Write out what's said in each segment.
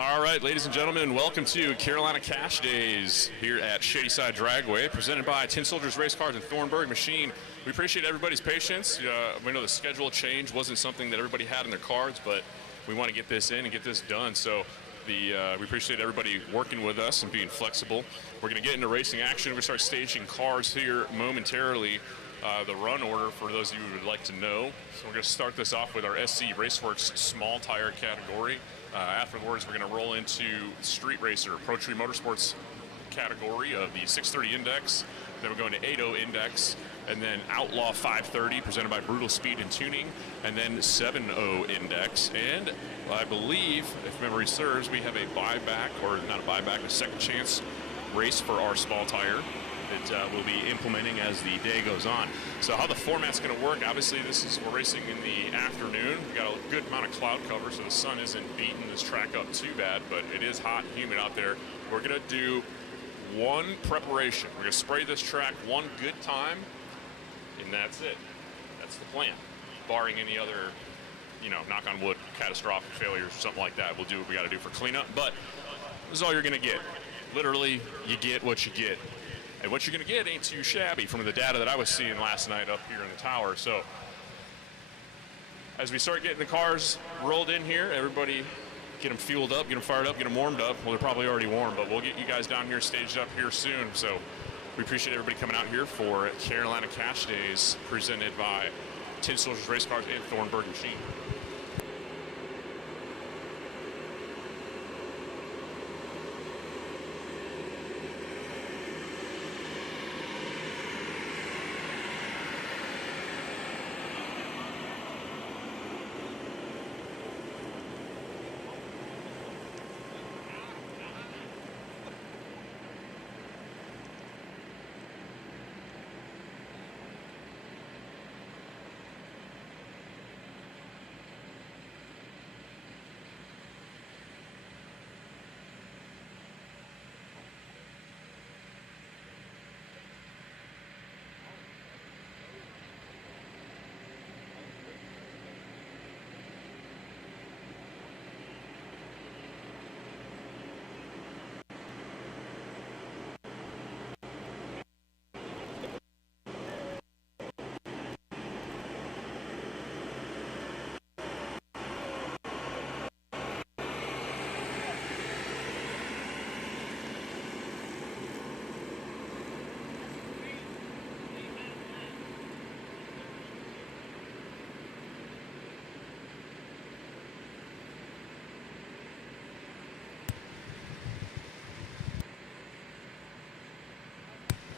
All right, ladies and gentlemen, welcome to Carolina Cash Days here at Shadyside Dragway, presented by Tin Soldiers Race Cars and Thornburg Machine. We appreciate everybody's patience. We know the schedule change wasn't something that everybody had in their cards, but we want to get this in and get this done. So we appreciate everybody working with us and being flexible. We're going to get into racing action. We're going to start staging cars here momentarily. The run order for those of you who would like to know. So we're going to start this off with our SC Raceworks Small Tire category. Afterwards, we're going to roll into Street Racer, Pro Tree Motorsports category of the 630 Index. Then we're going to 80 Index, and then Outlaw 530, presented by Brutal Speed and Tuning, and then 70 Index. And I believe, if memory serves, we have a buyback, or not a buyback, a second chance race for our small tire that we'll be implementing as the day goes on. So how the format's going to work, obviously we're racing in the afternoon. We've got a good amount of cloud cover, so the sun isn't beating this track up too bad, but it is hot and humid out there. We're going to do one preparation. We're going to spray this track one good time, and that's it. That's the plan. Barring any other, knock on wood, catastrophic failures or something like that, we'll do what we got to do for cleanup. But this is all you're going to get. Literally, you get what you get. And what you're going to get ain't too shabby from the data that I was seeing last night up here in the tower. So as we start getting the cars rolled in here, everybody get them fueled up, get them fired up, get them warmed up. Well, they're probably already warm, but we'll get you guys down here staged up here soon. So we appreciate everybody coming out here for Carolina Cash Days, presented by Tin Soldiers Race Cars and Thornburg Machine.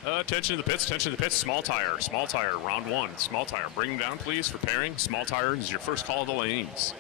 Attention to the pits, small tire, round one, small tire. Bring them down, please, for pairing. Small tire is your first call of the lanes.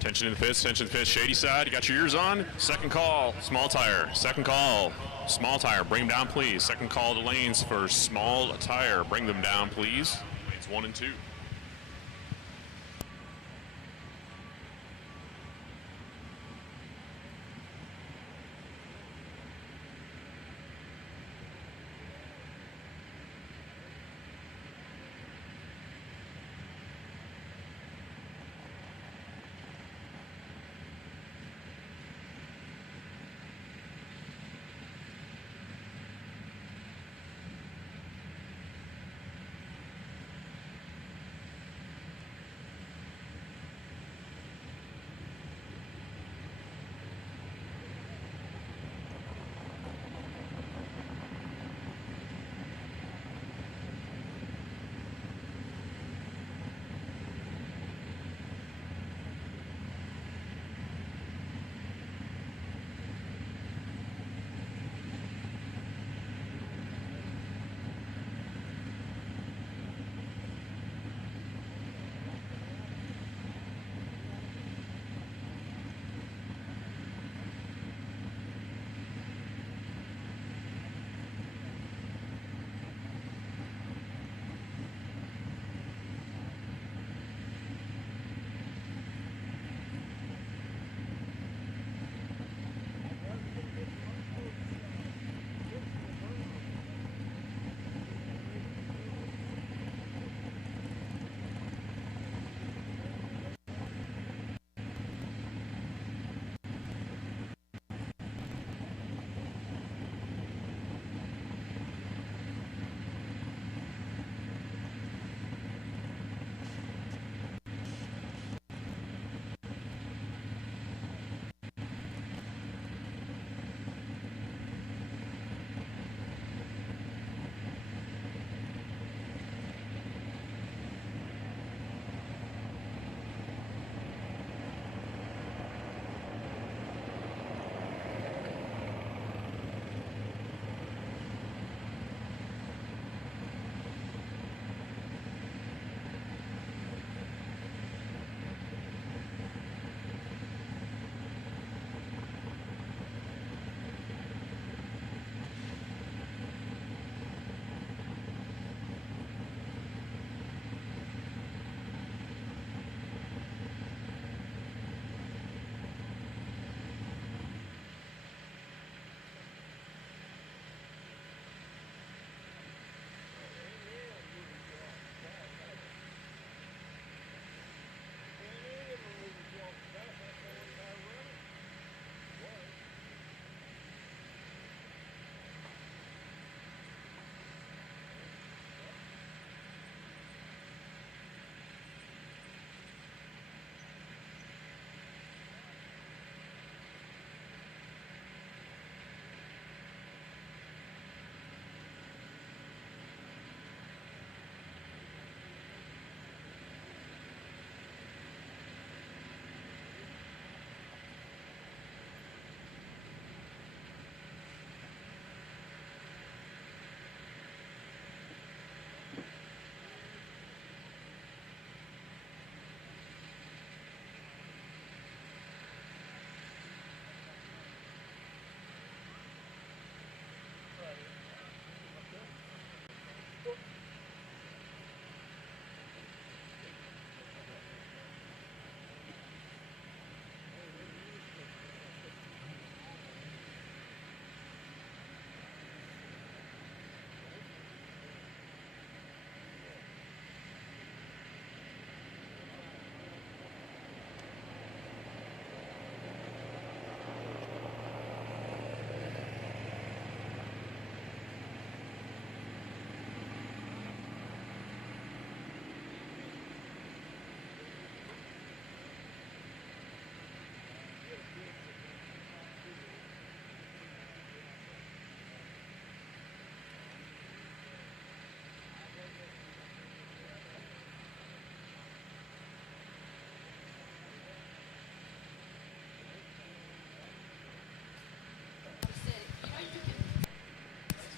Attention in the pits, attention in the pits. Shadyside, you got your ears on? Second call, small tire. Second call, small tire. Bring them down, please. Second call to lanes for small tire. Bring them down, please. Lanes 1 and 2.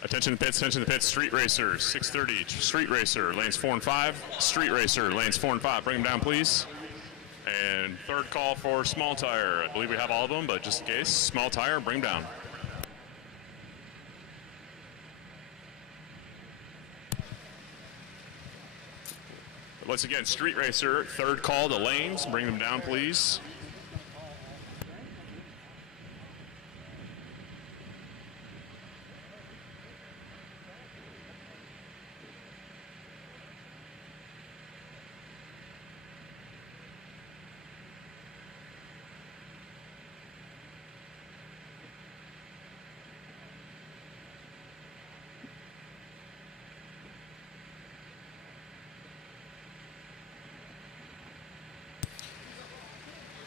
Attention the pits, attention the pits. Street Racer, 630. Street Racer, lanes 4 and 5. Street Racer, lanes 4 and 5. Bring them down, please. And third call for Small Tire. I believe we have all of them, but just in case, Small Tire, bring them down. Once again, Street Racer, third call to lanes. Bring them down, please.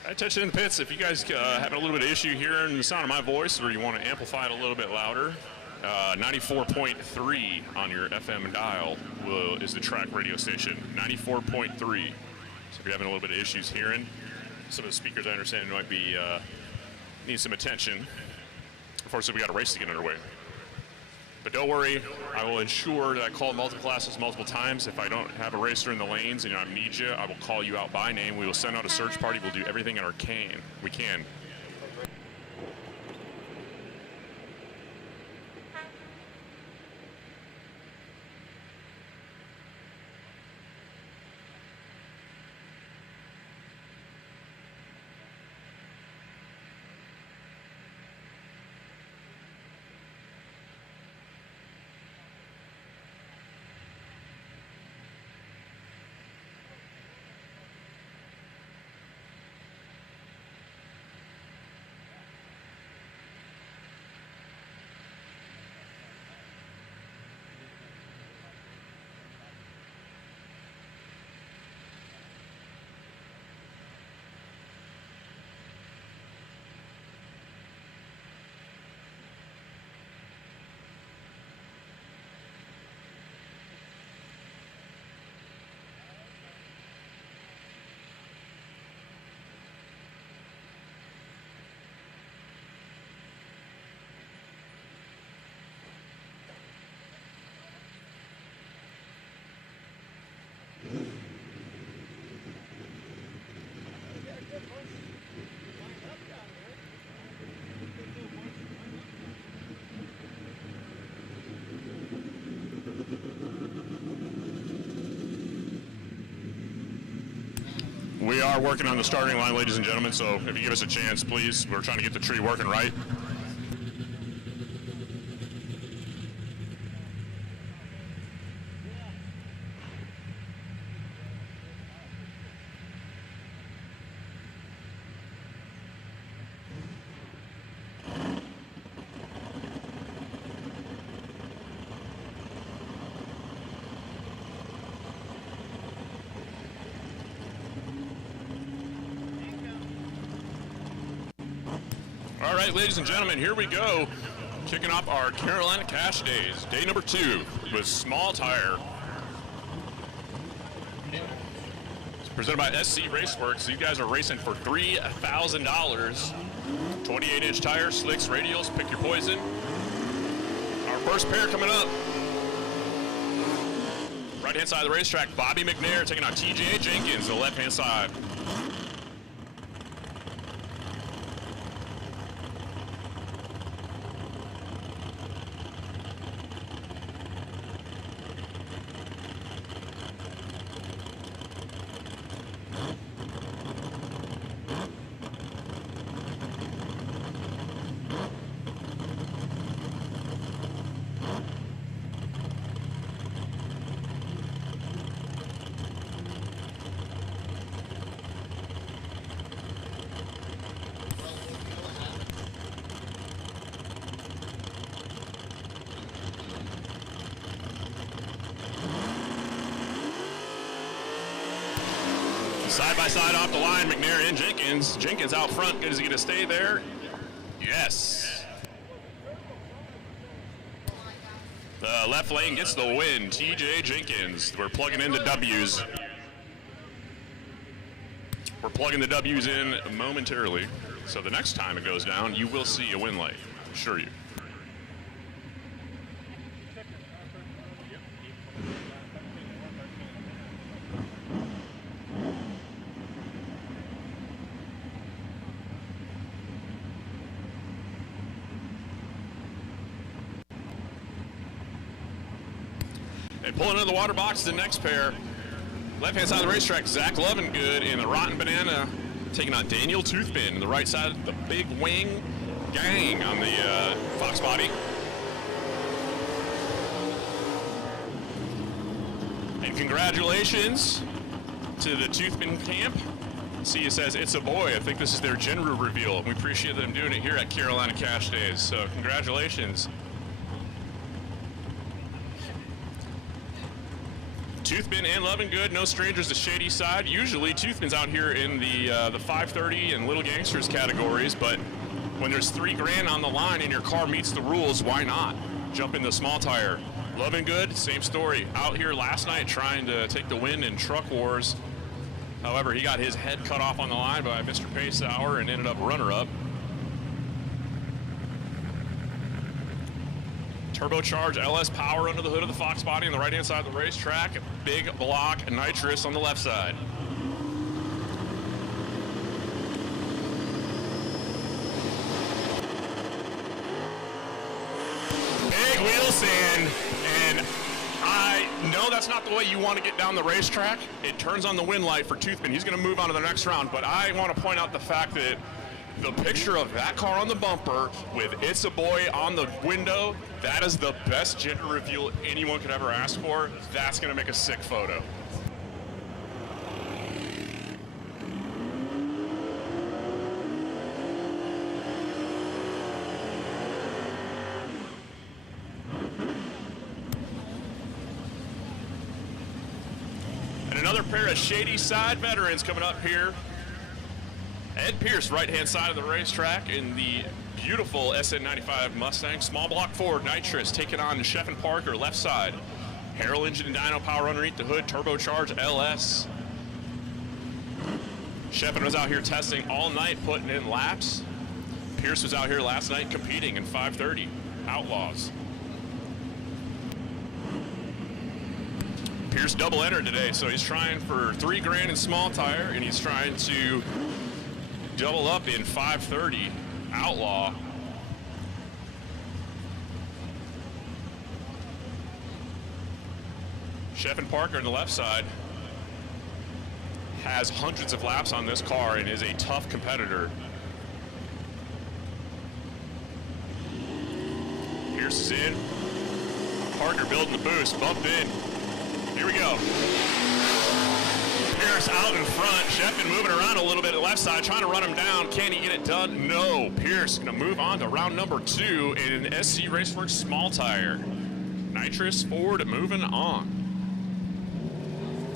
Attention in the pits, if you guys having a little bit of issue hearing the sound of my voice or you want to amplify it a little bit louder, 94.3 on your FM dial is the track radio station, 94.3. So if you're having a little bit of issues hearing, some of the speakers I understand might be need some attention. Unfortunately, we got a race to get underway. But don't worry, I will ensure that I call multiple classes multiple times. If I don't have a racer in the lanes and I need you, I will call you out by name. We will send out a search party. We'll do everything in our we can. We are working on the starting line, ladies and gentlemen, so if you give us a chance, please. We're trying to get the tree working right. All right, ladies and gentlemen, here we go. Kicking off our Carolina Cash Days, day number 2 with Small Tire. It's presented by SC Raceworks. You guys are racing for $3,000. 28-inch tires, slicks, radials, pick your poison. Our first pair coming up. Right-hand side of the racetrack, Bobby McNair taking on TJ Jenkins, the left-hand side. Side by side off the line, McNair and Jenkins. Jenkins out front. Is he going to stay there? Yes. The left lane gets the win. TJ Jenkins. We're plugging in the W's. We're plugging the W's in momentarily. So the next time it goes down, you will see a win light. I assure you. And pulling into the water box, the next pair. Left-hand side of the racetrack, Zach Lovingood in the Rotten Banana taking on Daniel Toothpin. The right side, the Big Wing Gang on the Fox body. And congratulations to the Toothpin camp. See, it says, it's a boy. I think this is their gender reveal. We appreciate them doing it here at Carolina Cash Days. So congratulations. Toothpin and Lovingood, no strangers to Shadyside. Usually Toothpin's out here in the 530 and Little Gangsters categories, but when there's $3 on the line and your car meets the rules, why not jump in the small tire? Lovingood, same story. Out here last night trying to take the win in Truck Wars. However, he got his head cut off on the line by Mr. Paceauer and ended up runner-up. Turbocharged LS power under the hood of the Fox body on the right-hand side of the racetrack. Big block nitrous on the left side. Big wheel sand, and I know that's not the way you want to get down the racetrack. It turns on the wind light for Toothpin. He's going to move on to the next round, but I want to point out the fact that the picture of that car on the bumper with "It's a Boy" on the window, that is the best gender reveal anyone could ever ask for. That's going to make a sick photo. And another pair of Shadyside veterans coming up here. Ed Pierce, right-hand side of the racetrack in the beautiful SN95 Mustang. Small block Ford nitrous taking on Sheffin Parker, left side. Harrell engine and dyno power underneath the hood, turbocharged LS. Sheffin was out here testing all night, putting in laps. Pierce was out here last night competing in 530 Outlaws. Pierce double entered today, so he's trying for $3 in small tire, and he's trying to double up in 530 Outlaw. Sheffin Parker on the left side has hundreds of laps on this car and is a tough competitor. Pierce is in. Parker building the boost, bumped in. Here we go. Pierce out in front. Sheffin moving around a little bit at left side, trying to run him down. Can he get it done? No. Pierce going to move on to round number 2 in an SC Raceworks Small Tire. Nitrous Ford moving on.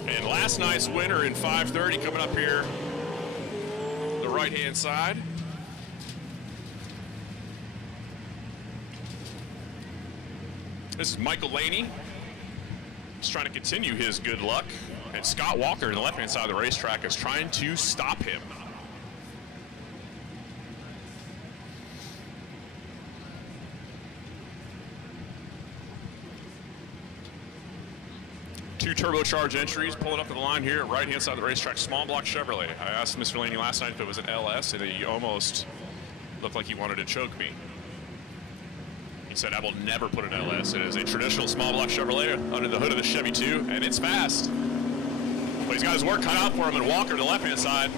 And last night's winner in 530 coming up here, the right-hand side. This is Michael Laney. He's trying to continue his good luck. And Scott Walker on the left-hand side of the racetrack is trying to stop him. Two turbocharged entries pulling up to the line here, right-hand side of the racetrack, small block Chevrolet. I asked Mr. Laney last night if it was an LS, and he almost looked like he wanted to choke me. He said, I will never put an LS. It is a traditional small block Chevrolet under the hood of the Chevy 2, and it's fast. But he's got his work cut out for him, and Walker to the left-hand side.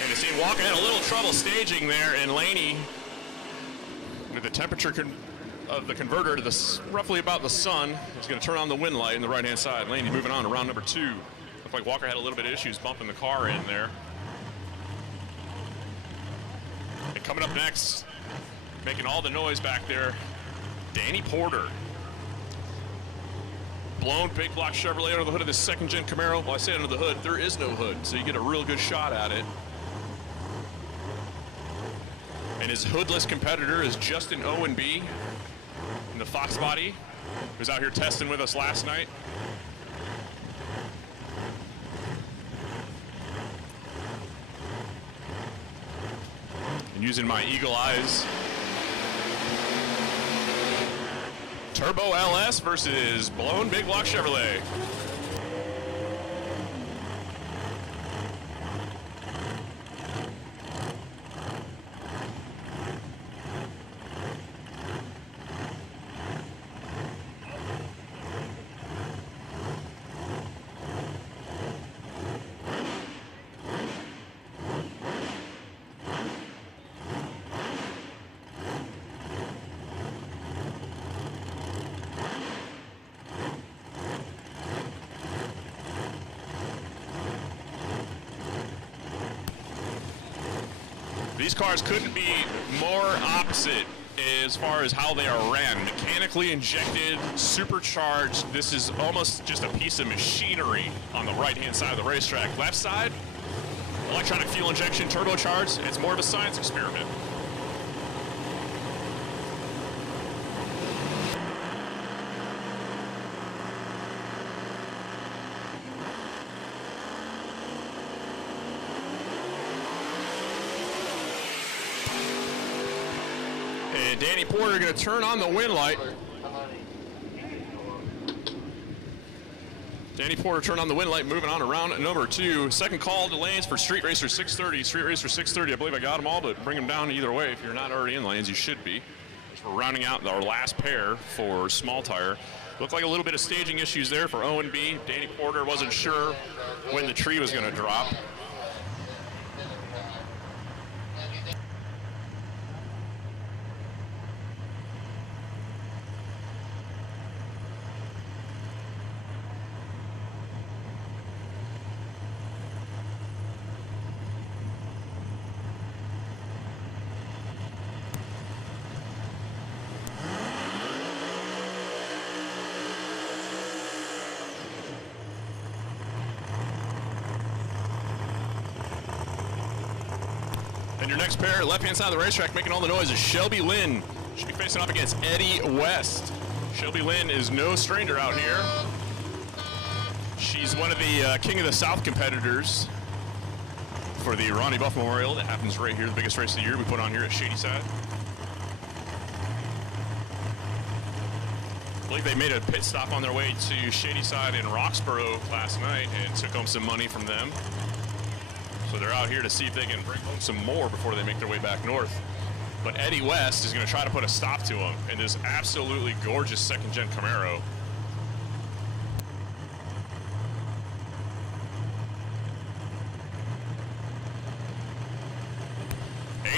And you see Walker had a little trouble staging there, and Laney, with the temperature of the converter to roughly about the sun, is going to turn on the wind light in the right-hand side. Laney moving on to round number 2. Looked like Walker had a little bit of issues bumping the car in there. And coming up next, making all the noise back there, Danny Porter. Blown big block Chevrolet under the hood of this second-gen Camaro. Well, I say under the hood, there is no hood, so you get a real good shot at it. And his hoodless competitor is Justin Owenby in the Fox body, who was out here testing with us last night. And using my eagle eyes, Turbo LS versus blown big block Chevrolet. These cars couldn't be more opposite as far as how they are ran. Mechanically injected, supercharged. This is almost just a piece of machinery on the right-hand side of the racetrack. Left side, electronic fuel injection, turbocharged. It's more of a science experiment. And Danny Porter going to turn on the wind light. Danny Porter turned on the wind light, moving on to round number 2. Second call to lanes for Street Racer 630. Street Racer 630, I believe I got them all, but bring them down either way. If you're not already in lanes, you should be. So we're rounding out our last pair for Small Tire. Looked like a little bit of staging issues there for O and B. Danny Porter wasn't sure when the tree was going to drop. And your next pair, left-hand side of the racetrack, making all the noise, is Shelby Lynn. She'll be facing off against Eddie West. Shelby Lynn is no stranger out here. She's one of the King of the South competitors for the Ronnie Buff Memorial that happens right here, the biggest race of the year we put on here at Shadyside. I believe they made a pit stop on their way to Shadyside in Roxborough last night and took home some money from them. So they're out here to see if they can bring home some more before they make their way back north. But Eddie West is going to try to put a stop to him in this absolutely gorgeous second-gen Camaro.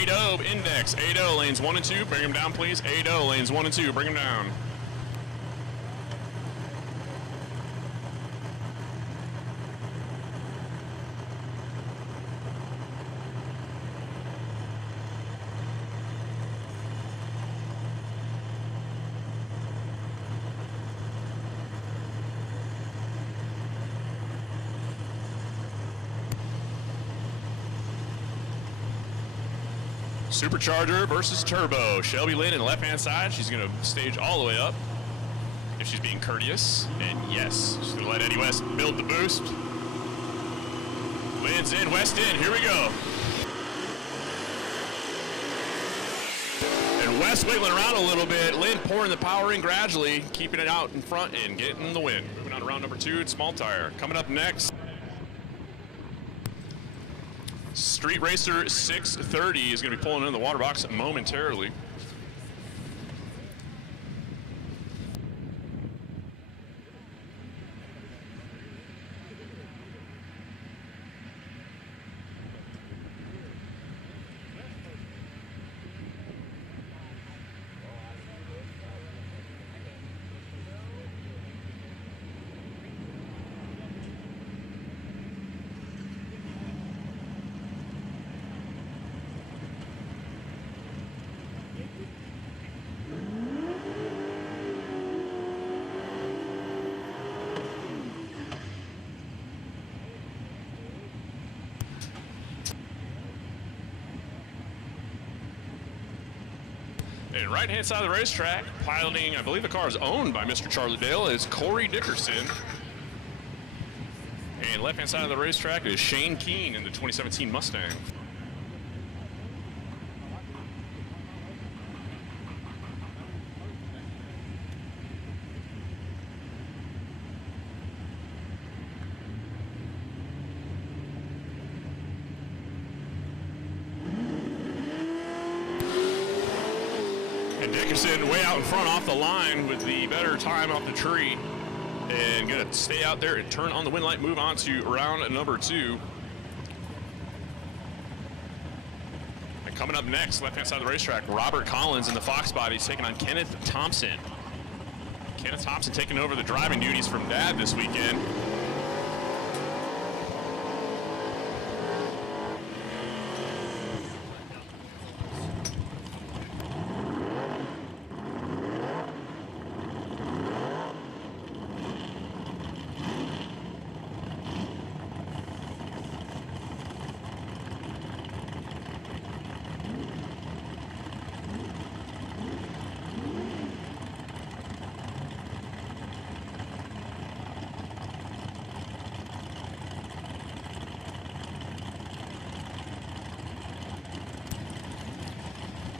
Ado index. Ado lanes 1 and 2. Bring them down, please. Ado lanes 1 and 2. Bring them down. Supercharger versus Turbo. Shelby Lynn in the left-hand side. She's going to stage all the way up if she's being courteous. And yes, she's going to let Eddie West build the boost. Lynn's in, West in. Here we go. And West wiggling around a little bit. Lynn pouring the power in gradually, keeping it out in front and getting the win. Moving on to round number 2 at Small Tire. Coming up next, Street Racer 630 is going to be pulling in the water box momentarily. And right-hand side of the racetrack, piloting, I believe the car is owned by Mr. Charlie Dale, is Corey Dickerson. And left-hand side of the racetrack is Shane Keene in the 2017 Mustang. Dickerson way out in front off the line with the better time off the tree, and gonna stay out there and turn on the wind light, move on to round number 2. And coming up next, left hand side of the racetrack, Robert Collins in the Fox body is taking on Kenneth Thompson. Kenneth Thompson taking over the driving duties from Dad this weekend.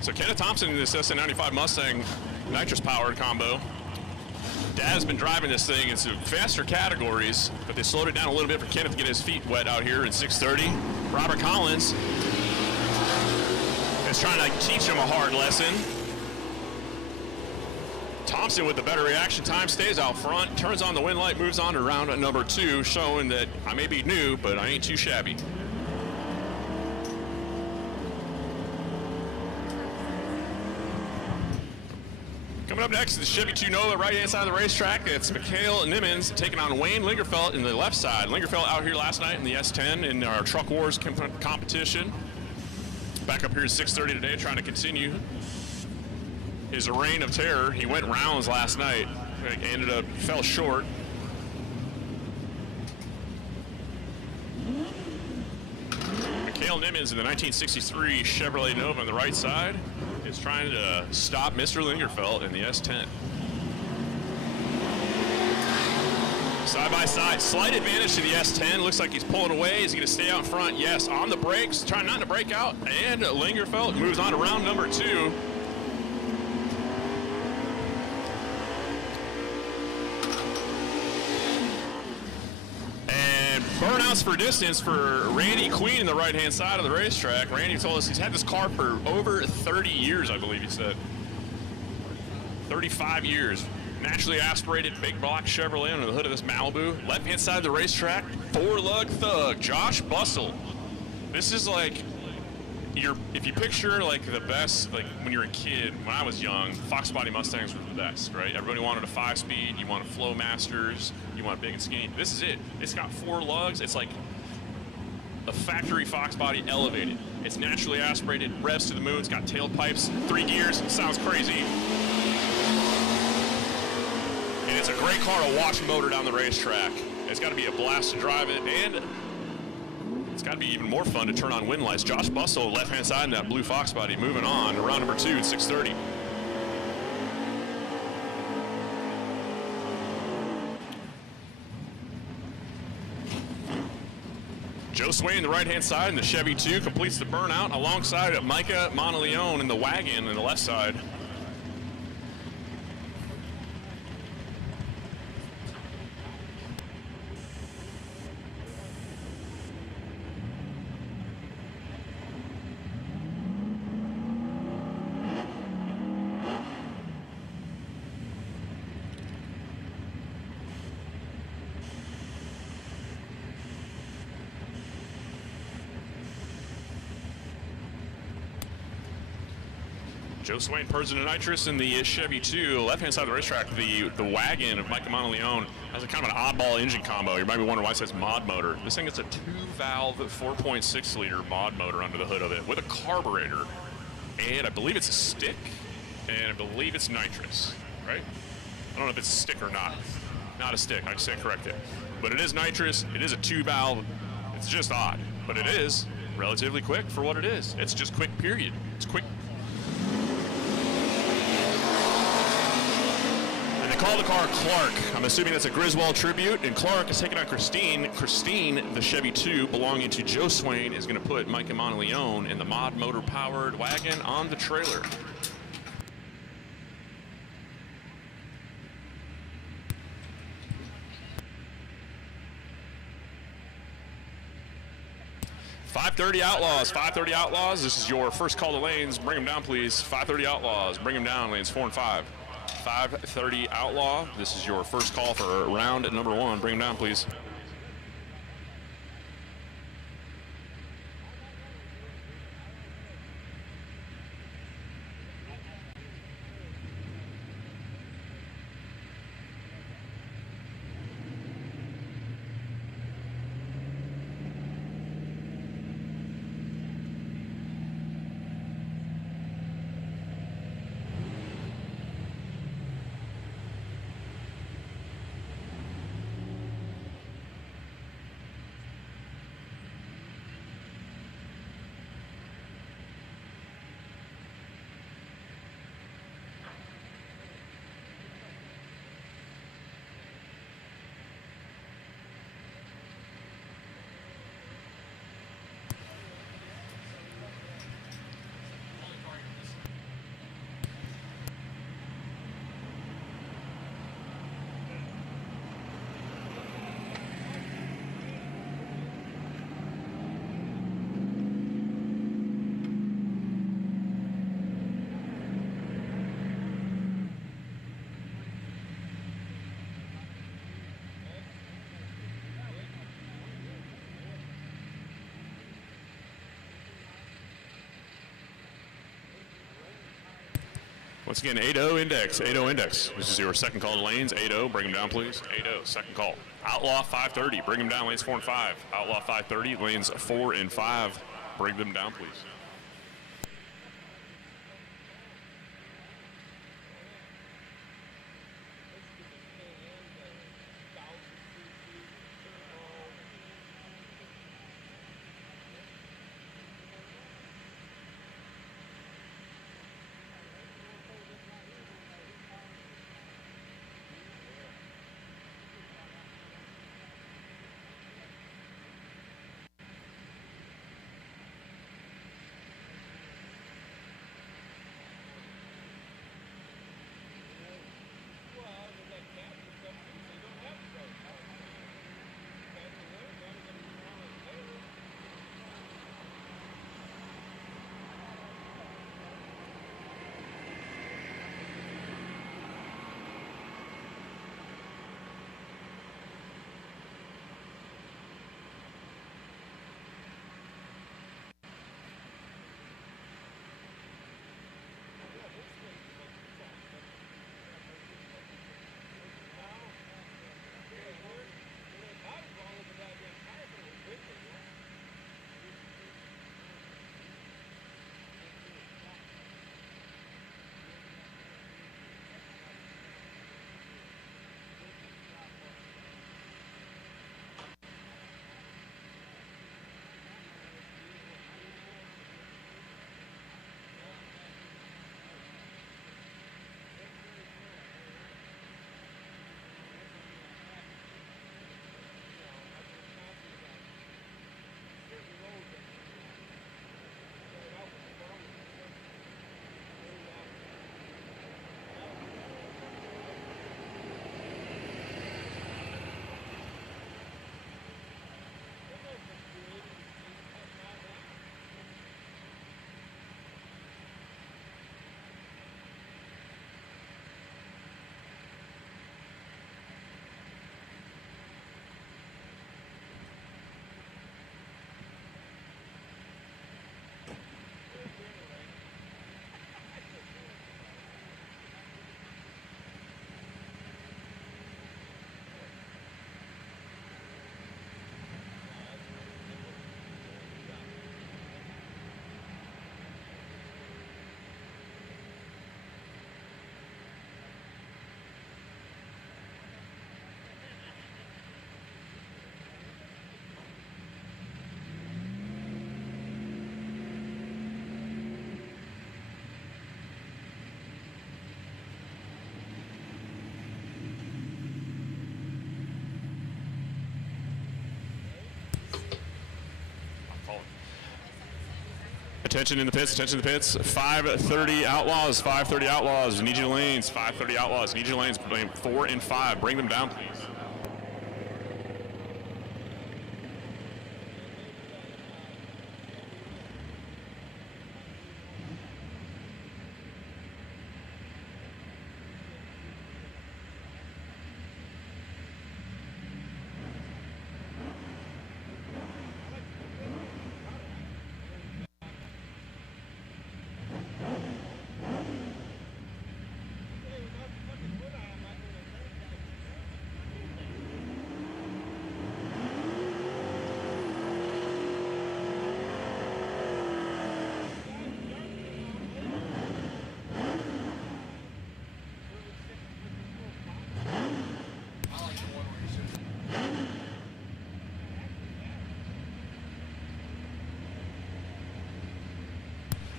So Kenneth Thompson in this SN95 Mustang nitrous-powered combo. Dad's been driving this thing in some faster categories, but they slowed it down a little bit for Kenneth to get his feet wet out here in 630. Robert Collins is trying to teach him a hard lesson. Thompson with the better reaction time stays out front, turns on the wind light, moves on to round number 2, showing that I may be new, but I ain't too shabby. Coming up next is the Chevy 2 Nova, right-hand side of the racetrack. It's Mikhail Nimmons taking on Wayne Lingerfeld in the left side. Lingerfeld out here last night in the S10 in our Truck Wars competition. Back up here at 6:30 today, trying to continue his reign of terror. He went rounds last night, fell short. Mikhail Nimmons in the 1963 Chevrolet Nova on the right side is trying to stop Mr. Lingerfeld in the S10. Side by side, slight advantage to the S10. Looks like he's pulling away. Is he going to stay out in front? Yes, on the brakes, trying not to break out. And Lingerfeld moves on to round number 2. Burnouts for distance for Randy Queen in the right-hand side of the racetrack. Randy told us he's had this car for over 30 years, I believe he said. 35 years. Naturally aspirated big block Chevrolet under the hood of this Malibu. Left-hand side of the racetrack, four-lug thug, Josh Bussell. This is like, if you picture like the best, like when you're a kid, when I was young, Fox body Mustangs were the best, right? Everybody wanted a 5-speed, you wanted Flow Masters, you want big and skinny. This is it. It's got 4 lugs. It's like a factory Fox body elevated. It's naturally aspirated, revs to the moon. It's got tailpipes, 3 gears. It sounds crazy. And it's a great car to watch motor down the racetrack. It's got to be a blast to drive it, and it's got to be even more fun to turn on wind lights. Josh Bussell, left-hand side in that blue Fox body, moving on to round number 2 at 6:30. Joe Swain, the right-hand side, in the Chevy 2 completes the burnout alongside Micah Monteleone in the wagon in the left side. Joe Swain, Persian and Nitrous in the Chevy 2. Left-hand side of the racetrack, the wagon of Micah Monteleone has a kind of an oddball engine combo. You might be wondering why it says mod motor. This thing is a 2-valve, 4.6-liter mod motor under the hood of it with a carburetor. And I believe it's a stick, and I believe it's nitrous, right? I don't know if it's a stick or not. Not a stick, I stand corrected. But it is nitrous, it is a 2-valve. It's just odd, but it is relatively quick for what it is. It's just quick, period. It's quick. Call the car Clark. I'm assuming that's a Griswold tribute, and Clark is taking on Christine. Christine, the Chevy 2 belonging to Joe Swain, is going to put Micah Monteleone in the mod motor powered wagon on the trailer. .530 Outlaws, 530 Outlaws. This is your first call to lanes. Bring them down, please. 530 Outlaws, bring them down, lanes 4 and 5. 530 Outlaw. This is your first call for round number 1. Bring them down, please. Once again, 8-0 index, 8-0 index. This is your second call to lanes. 8-0, bring them down, please. 8-0, second call. Outlaw 530, bring them down, lanes 4 and 5. Outlaw 530, lanes 4 and 5, bring them down, please. Attention in the pits, attention in the pits. 530 Outlaws, 530 Outlaws. Need you lanes, 530 Outlaws. Need you lanes, 4 and 5. Bring them down, please.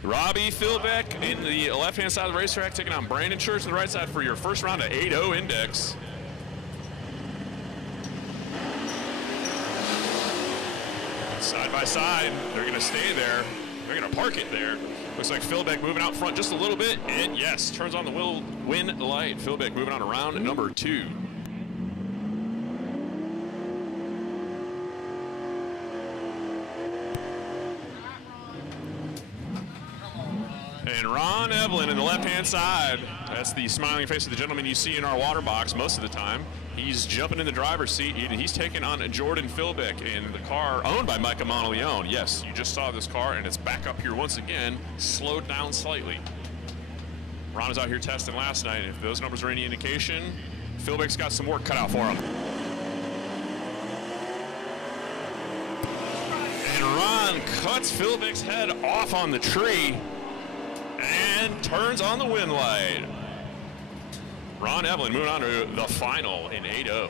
Robbie Philbeck in the left-hand side of the racetrack, taking on Brandon Church to the right side for your first round of 8-0 index. Side by side, they're going to stay there. They're going to park it there. Looks like Philbeck moving out front just a little bit, and yes, turns on the win light. Philbeck moving on to round number 2. And Ron Evelyn in the left-hand side. That's the smiling face of the gentleman you see in our water box most of the time. He's jumping in the driver's seat, and he's taking on Jordan Philbeck in the car owned by Micah Monteleone. Yes, you just saw this car, and it's back up here once again, slowed down slightly. Ron was out here testing last night. If those numbers are any indication, Philbick's got some work cut out for him. And Ron cuts Philbick's head off on the tree and turns on the wind light. Ron Evelyn moving on to the final in 8-0.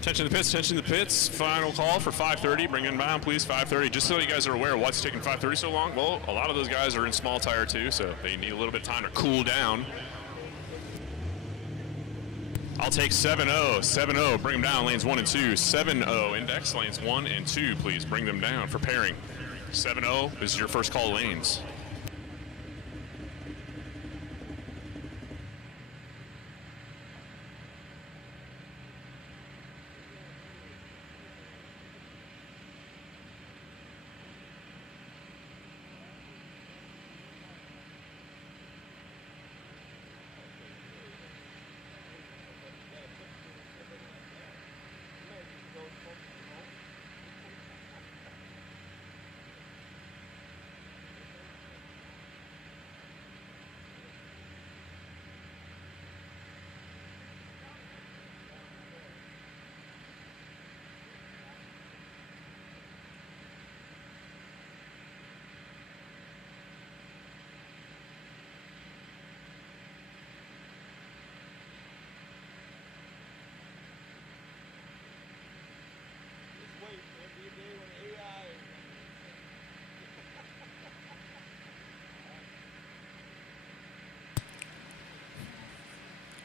Attention to the pits, attention to the pits. Final call for 5:30. Bring in bound, please, 5:30. Just so you guys are aware what's taking 5:30 so long. Well, a lot of those guys are in small tire too, so they need a little bit of time to cool down. I'll take 7-0, 7-0, bring them down, lanes 1 and 2. 7-0, index, lanes 1 and 2, please bring them down for pairing. 7-0 is your first call lanes.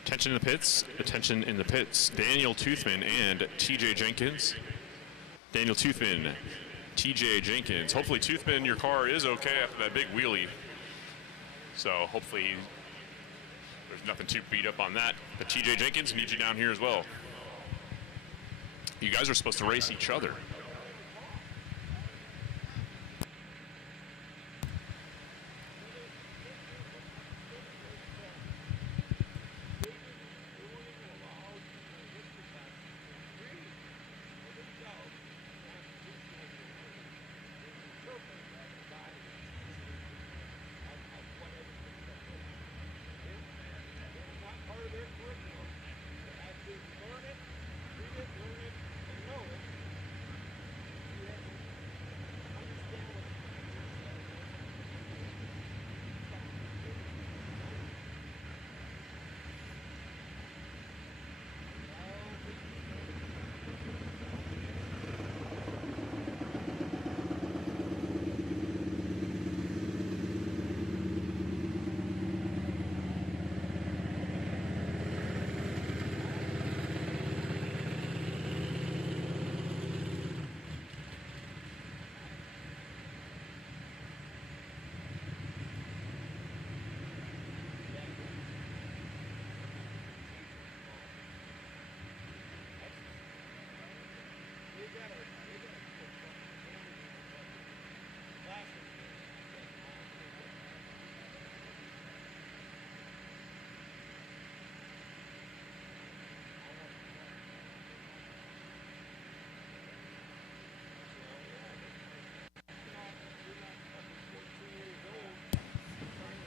Attention in the pits, attention in the pits. Daniel Toothman and TJ Jenkins. Daniel Toothman, TJ Jenkins. Hopefully Toothman, your car is okay after that big wheelie. So hopefully there's nothing too beat up on that. But TJ Jenkins, need you down here as well. You guys are supposed to race each other.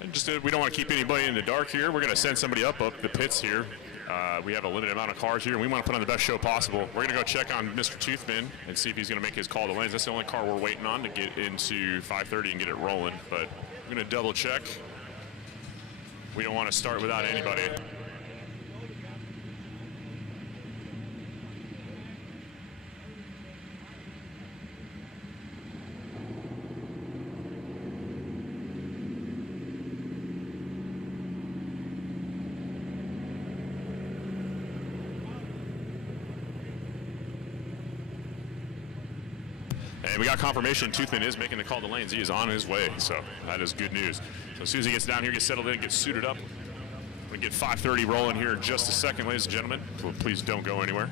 And just we don't want to keep anybody in the dark here. We're going to send somebody up the pits here. We have a limited amount of cars here, and we want to put on the best show possible. We're going to go check on Mr. Toothman and see if he's going to make his call to lanes. That's the only car we're waiting on to get into 5:30 and get it rolling. But we're going to double check. We don't want to start without anybody. And we got confirmation Toothman is making the call to lanes. He is on his way, so that is good news. So as soon as he gets down here, gets settled in, gets suited up, we get 5:30 rolling here in just a second, ladies and gentlemen. So please don't go anywhere.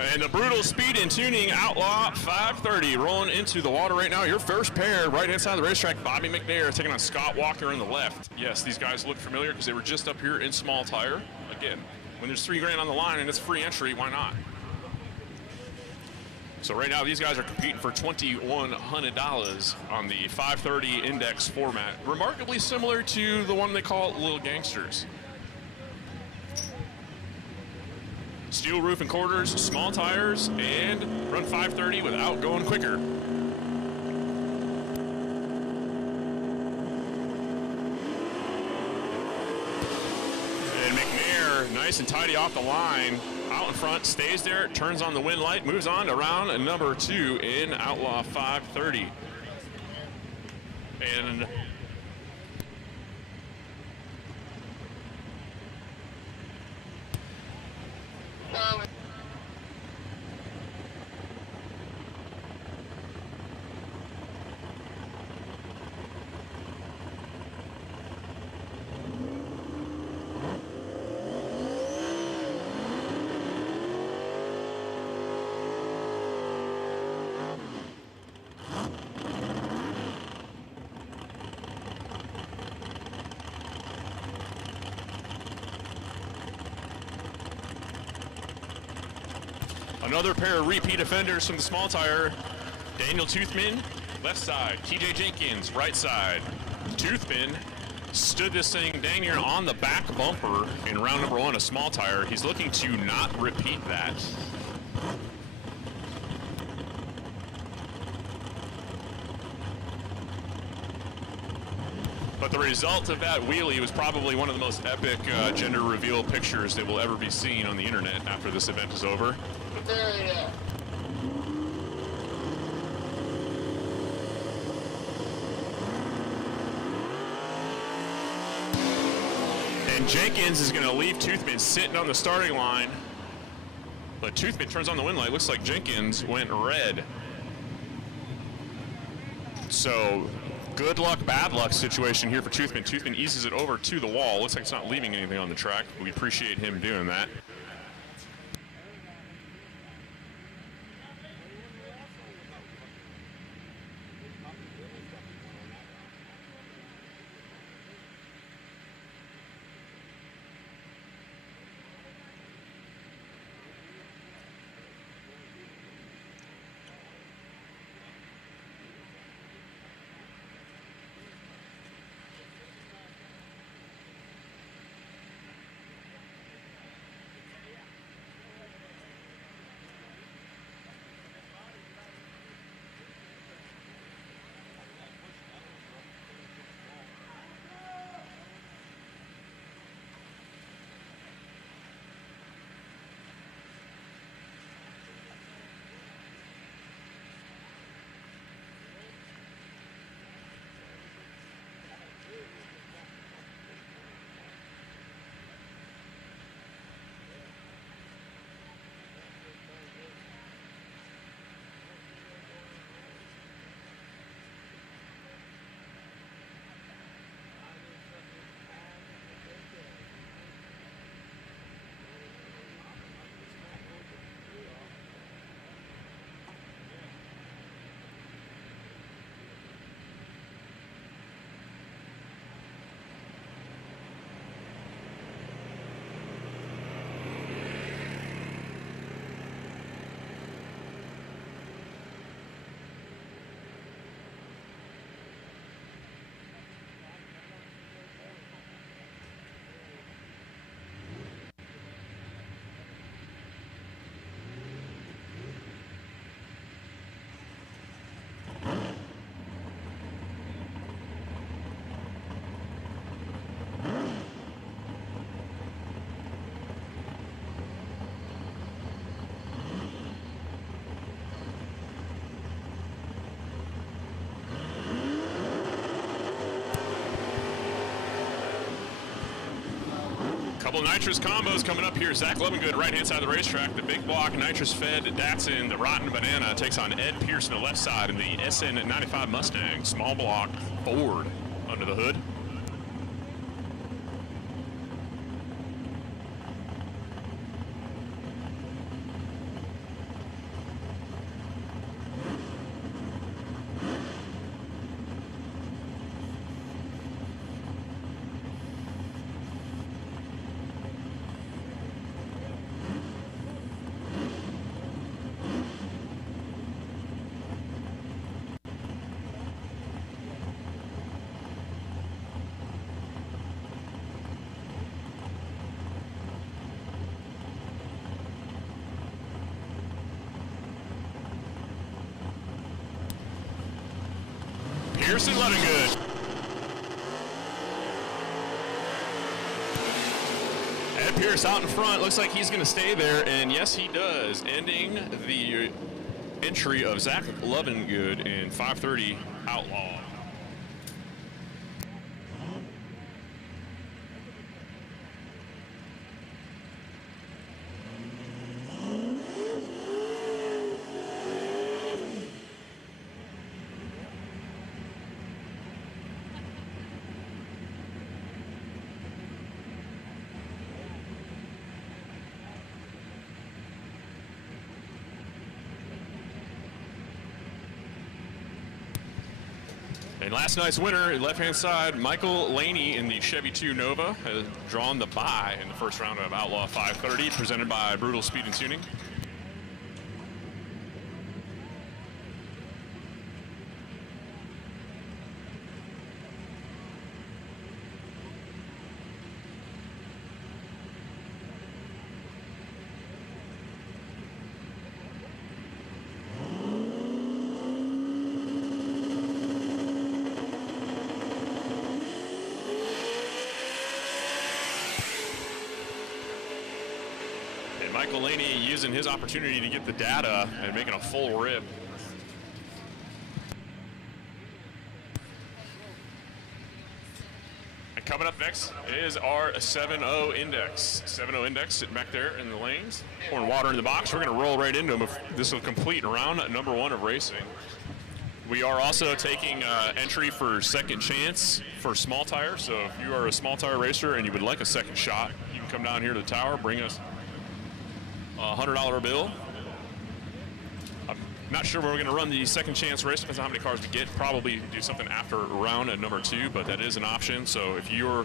And the brutal Speed and Tuning Outlaw 530 rolling into the water right now. Your first pair, right-hand side of the racetrack, Bobby McNair taking on Scott Walker on the left. Yes, these guys look familiar because they were just up here in Small Tire. Again, when there's $3 grand on the line and it's free entry, why not? So right now, these guys are competing for $2,100 on the 530 index format. Remarkably similar to the one they call Little Gangsters. Steel roof and quarters, small tires, and run 530 without going quicker. And McNair, nice and tidy off the line. Out in front, stays there, turns on the wind light, moves on to round number 2 in Outlaw 530. And another pair of repeat offenders from the Small Tire. Daniel Toothman, left side. TJ Jenkins, right side. Toothman stood this thing dang near on the back bumper in round number 1 of Small Tire. He's looking to not repeat that. But the result of that wheelie was probably one of the most epic gender reveal pictures that will ever be seen on the internet after this event is over. And Jenkins is going to leave Toothman sitting on the starting line. But Toothman turns on the wind light. Looks like Jenkins went red. So good luck, bad luck situation here for Toothman. Toothman eases it over to the wall. Looks like it's not leaving anything on the track. We appreciate him doing that. Couple nitrous combos coming up here. Zach Levengood, right-hand side of the racetrack. The big block, nitrous-fed Datsun, the Rotten Banana, takes on Ed Pearson, the left side, and the SN95 Mustang. Small block Ford under the hood. Pearson Levingood. Ed Pierce out in front. Looks like he's going to stay there, and yes, he does, ending the entry of Zach Levingood in 530 Outlaw. And last night's winner, left-hand side, Michael Laney in the Chevy 2 Nova, has drawn the bye in the first round of Outlaw 530, presented by Brutal Speed and Tuning. Michael Laney using his opportunity to get the data and making a full rip. And coming up next is our 7.0 Index. 7.0 Index sitting back there in the lanes, pouring water in the box. We're going to roll right into them. This will complete round number 1 of racing. We are also taking entry for second chance for small tire. So if you are a small tire racer and you would like a second shot, you can come down here to the tower, bring us a $100 bill. I'm not sure where we're going to run the second chance race. Depends on how many cars we get. Probably do something after round at number 2, but that is an option. So if you're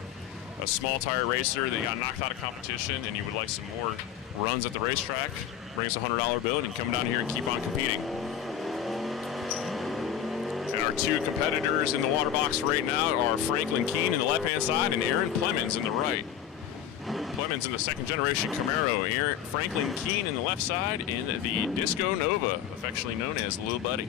a small tire racer that got knocked out of competition and you would like some more runs at the racetrack, bring us a $100 bill and you can come down here and keep on competing. And our 2 competitors in the water box right now are Franklin Keene in the left-hand side and Aaron Plemons in the right. Plemons in the second generation Camaro, Franklin Keene in the left side in the Disco Nova, affectionately known as Lil Buddy.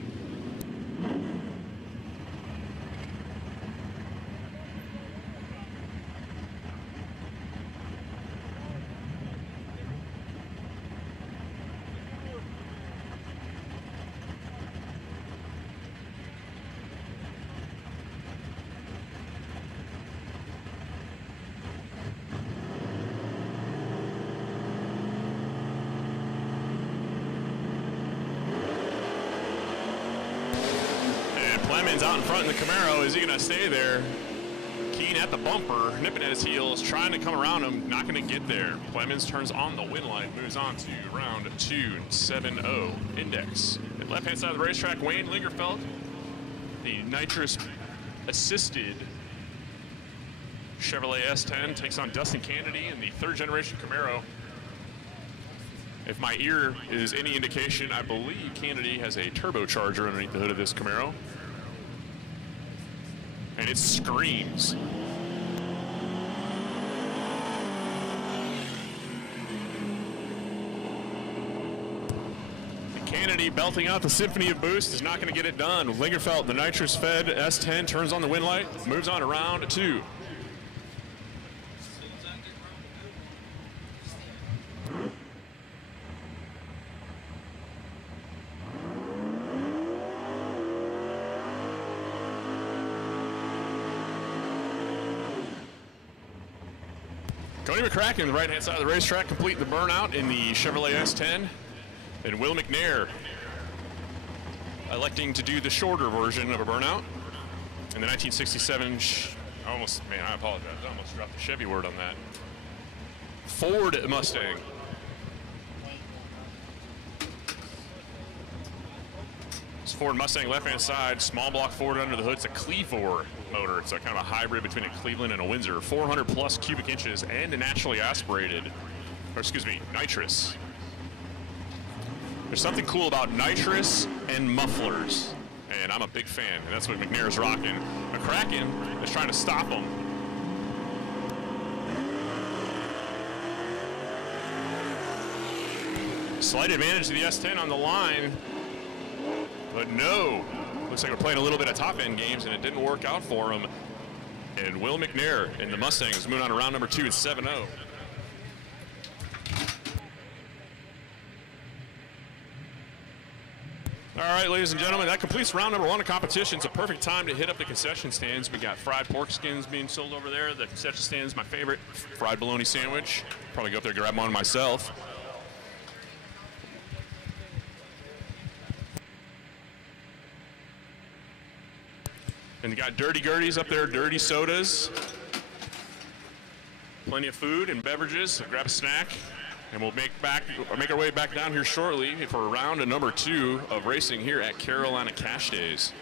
Plemons out in front in the Camaro. Is he going to stay there? Keene at the bumper, nipping at his heels, trying to come around him, not going to get there. Plemons turns on the win light, moves on to round 2, 7.0 Index. At left-hand side of the racetrack, Wayne Lingerfeld, the nitrous-assisted Chevrolet S10, takes on Dustin Kennedy in the third-generation Camaro. If my ear is any indication, I believe Kennedy has a turbocharger underneath the hood of this Camaro. And it screams. Kennedy belting out the symphony of boost is not going to get it done. Lingerfeld, the nitrous-fed S10, turns on the win light, moves on to round 2. Cody McCracken, the right-hand side of the racetrack, completing the burnout in the Chevrolet S10. And Will McNair electing to do the shorter version of a burnout. In the 1967, I apologize, I almost dropped the Chevy word on that. Ford Mustang. It's Ford Mustang left-hand side, small block Ford under the hood. It's a Clevor motor. It's a kind of a hybrid between a Cleveland and a Windsor. 400 plus cubic inches and a naturally aspirated, nitrous. There's something cool about nitrous and mufflers, and I'm a big fan, and that's what McNair's rocking. McCracken is trying to stop him. Slight advantage to the S10 on the line, but no. Looks like we're playing a little bit of top end games, and it didn't work out for him. And Will McNair in the Mustangs moving on to round number 2 at 7-0. All right, ladies and gentlemen, that completes round number 1 of competition. It's a perfect time to hit up the concession stands. We got fried pork skins being sold over there. The concession stand is my favorite. Fried bologna sandwich. Probably go up there and grab one myself. And you got dirty Gerties up there, dirty sodas. Plenty of food and beverages, so grab a snack. And we'll make our way back down here shortly for round number 2 of racing here at Carolina Cash Days.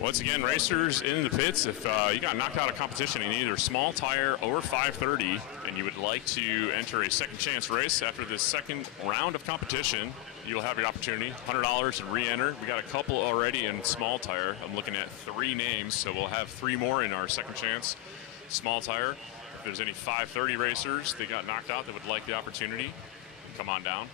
Once again, racers in the pits, if you got knocked out of competition in either small tire or 530 and you would like to enter a second chance race after this second round of competition, you'll have your opportunity, $100 to re-enter. We got a couple already in small tire. I'm looking at 3 names, so we'll have 3 more in our second chance small tire. If there's any 530 racers that got knocked out that would like the opportunity, come on down.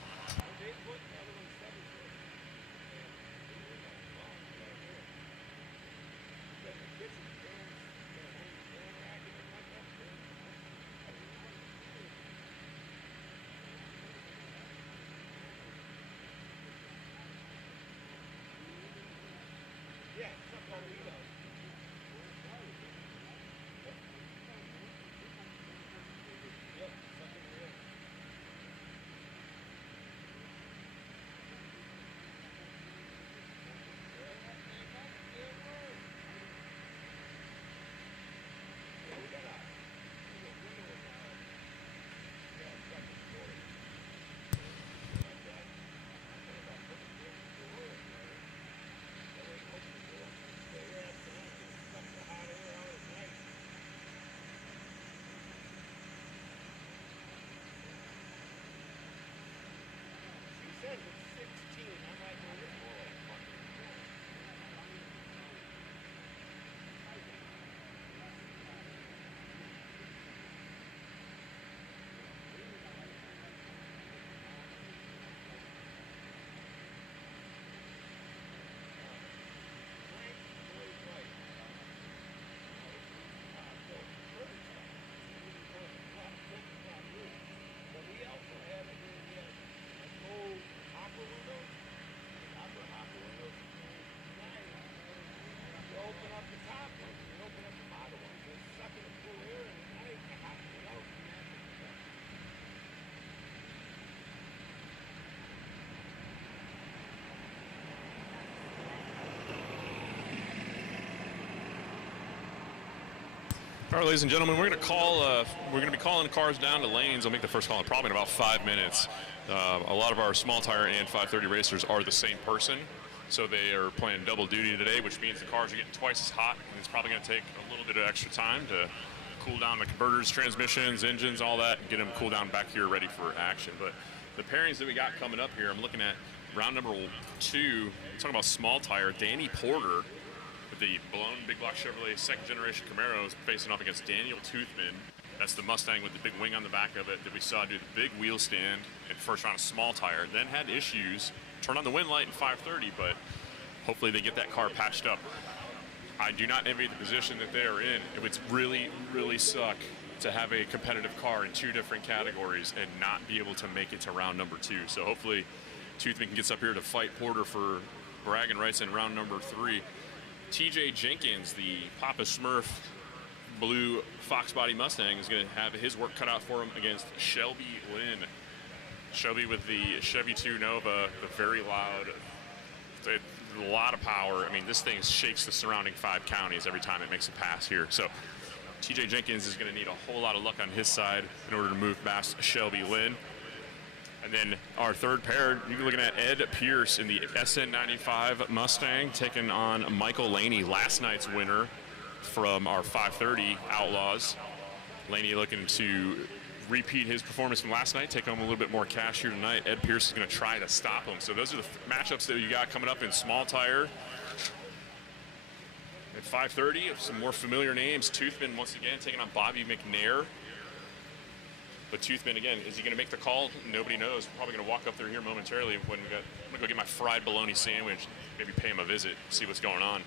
All right, ladies and gentlemen, we're going to be calling cars down to lanes. I'll make the first call in probably in about 5 minutes. A lot of our small tire and 530 racers are the same person, so they are playing double duty today, which means the cars are getting twice as hot, and it's probably going to take a little bit of extra time to cool down the converters, transmissions, engines, all that, and get them cool down back here ready for action. But the pairings that we got coming up here, I'm looking at round number 2, talking about small tire, Danny Porter, the blown big block Chevrolet second generation Camaro, is facing off against Daniel Toothman. That's the Mustang with the big wing on the back of it that we saw do the big wheel stand in first round of small tire. Then had issues, turned on the wind light in 530, but hopefully they get that car patched up. I do not envy the position that they are in. It would really, really suck to have a competitive car in 2 different categories and not be able to make it to round number 2. So hopefully Toothman gets up here to fight Porter for bragging rights in round number 3. TJ Jenkins, the Papa Smurf blue Fox body Mustang, is going to have his work cut out for him against Shelby Lynn. Shelby with the Chevy 2 Nova, the very loud, a lot of power. I mean, this thing shakes the surrounding 5 counties every time it makes a pass here. So TJ Jenkins is going to need a whole lot of luck on his side in order to move past Shelby Lynn. And then our third pair, you're looking at Ed Pierce in the SN95 Mustang taking on Michael Laney, last night's winner from our 530 Outlaws. Laney looking to repeat his performance from last night, take home a little bit more cash here tonight. Ed Pierce is going to try to stop him. So those are the matchups that you got coming up in small tire. At 530, some more familiar names. Toothman once again taking on Bobby McNair. But Toothman, again, is he going to make the call? Nobody knows. We're probably going to walk up there here momentarily. I'm going to go get my fried bologna sandwich, maybe pay him a visit, see what's going on.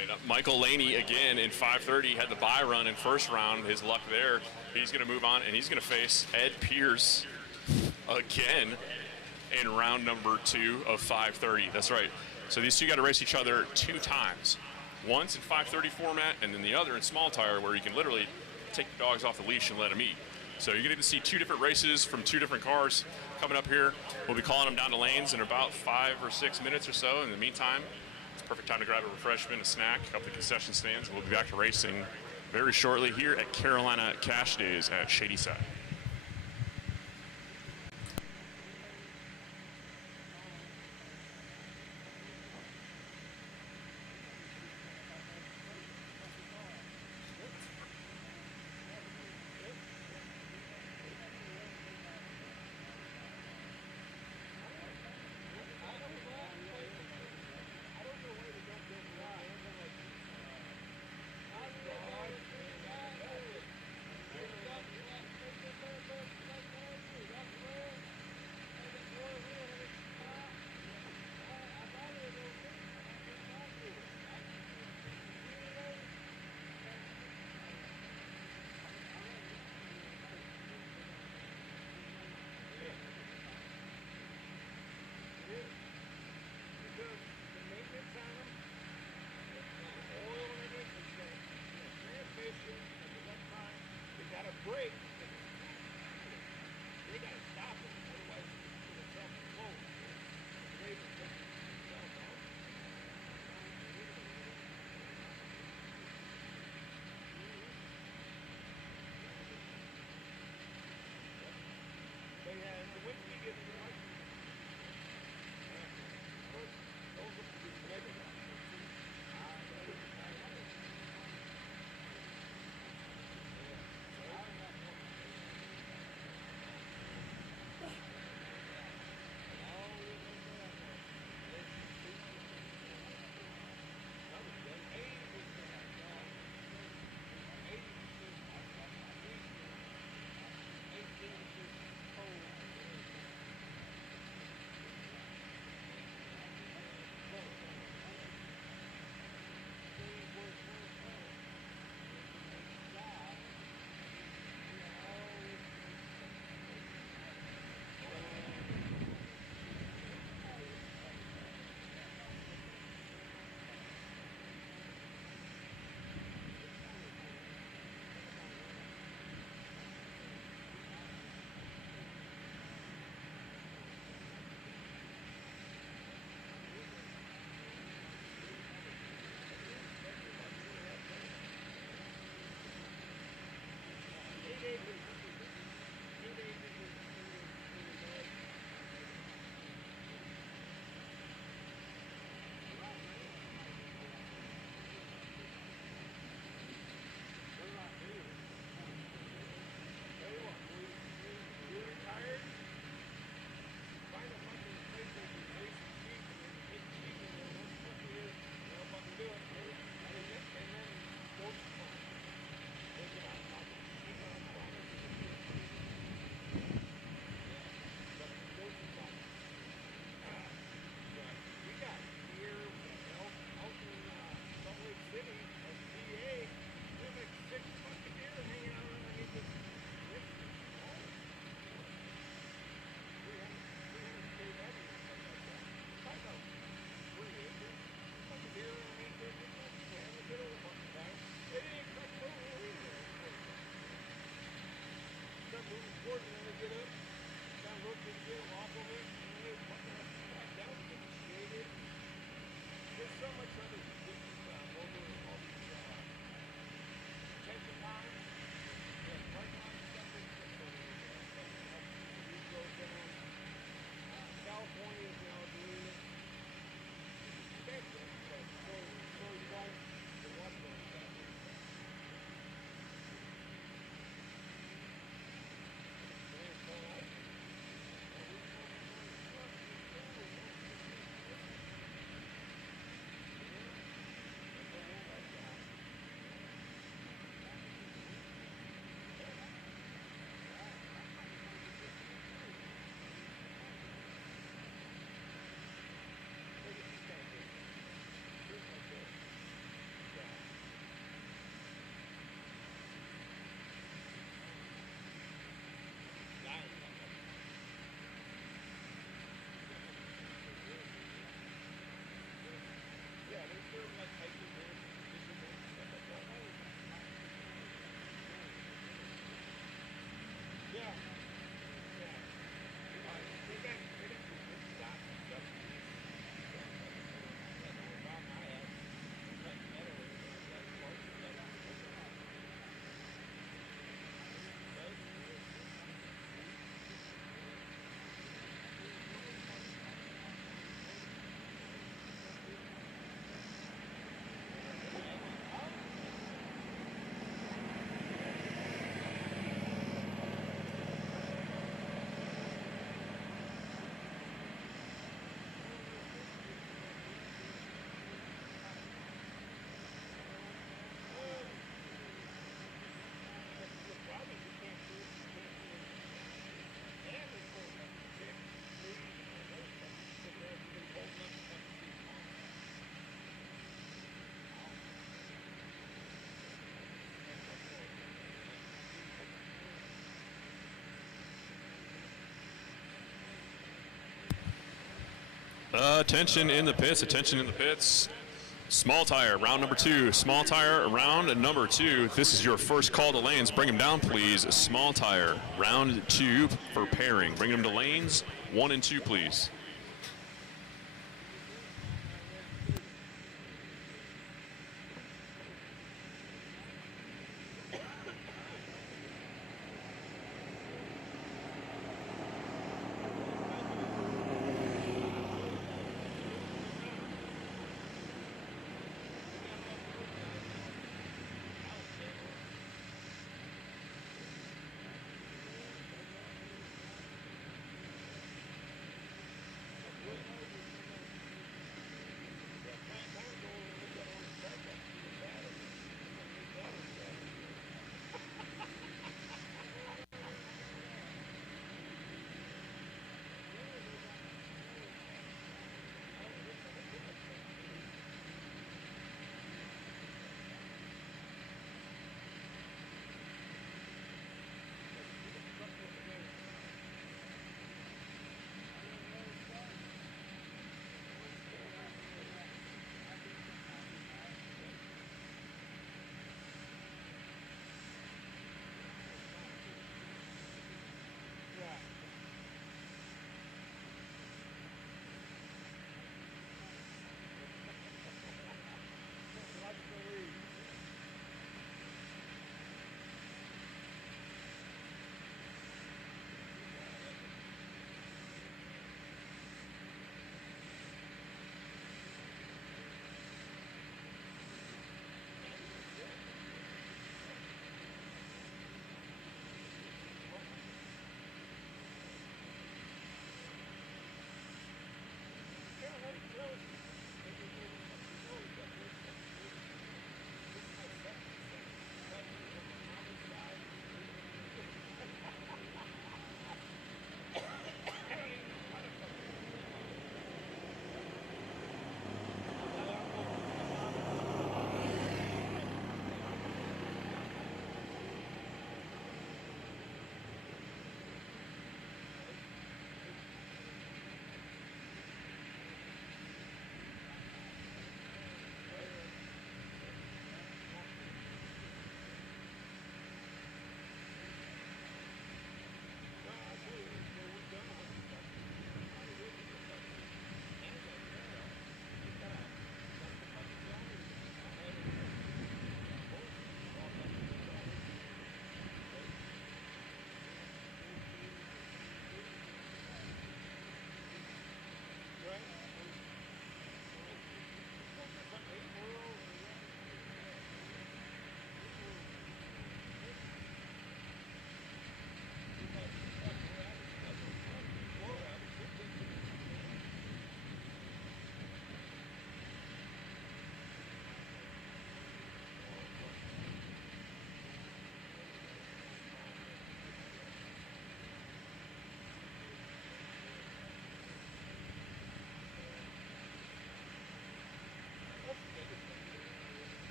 And Michael Laney, again, in 530, had the bye run in first round. His luck there. He's going to move on, and he's going to face Ed Pierce again in round number 2 of 530. That's right. So these two got to race each other 2 times. Once in 530 format, and then the other in small tire, where you can literally take the dogs off the leash and let them eat. So you're going to see 2 different races from 2 different cars coming up here. We'll be calling them down to lanes in about 5 or 6 minutes or so. In the meantime, it's a perfect time to grab a refreshment, a snack, up the concession stands. We'll be back to racing very shortly here at Carolina Cash Days at Shadyside. Attention in the pits, attention in the pits. Small tire, round number 2. Small tire, round number 2. This is your first call to lanes. Bring them down, please. Small tire, round 2 for pairing. Bring them to lanes 1 and 2, please.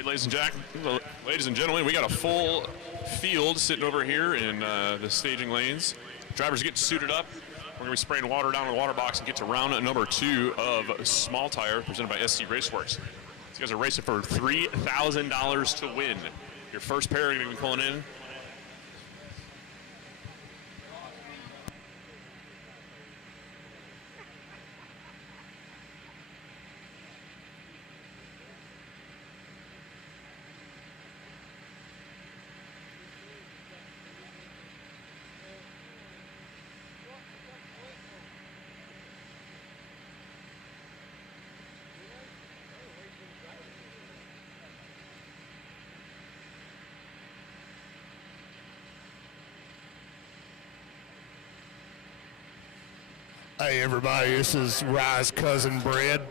right, ladies and gentlemen, we got a full field sitting over here in the staging lanes. Drivers get suited up. We're going to be spraying water down in the water box and get to round number 2 of Small Tire, presented by SC Raceworks. These guys are racing for $3,000 to win. Your first pair are going to be pulling in. Hey everybody, this is Rye's cousin Brad.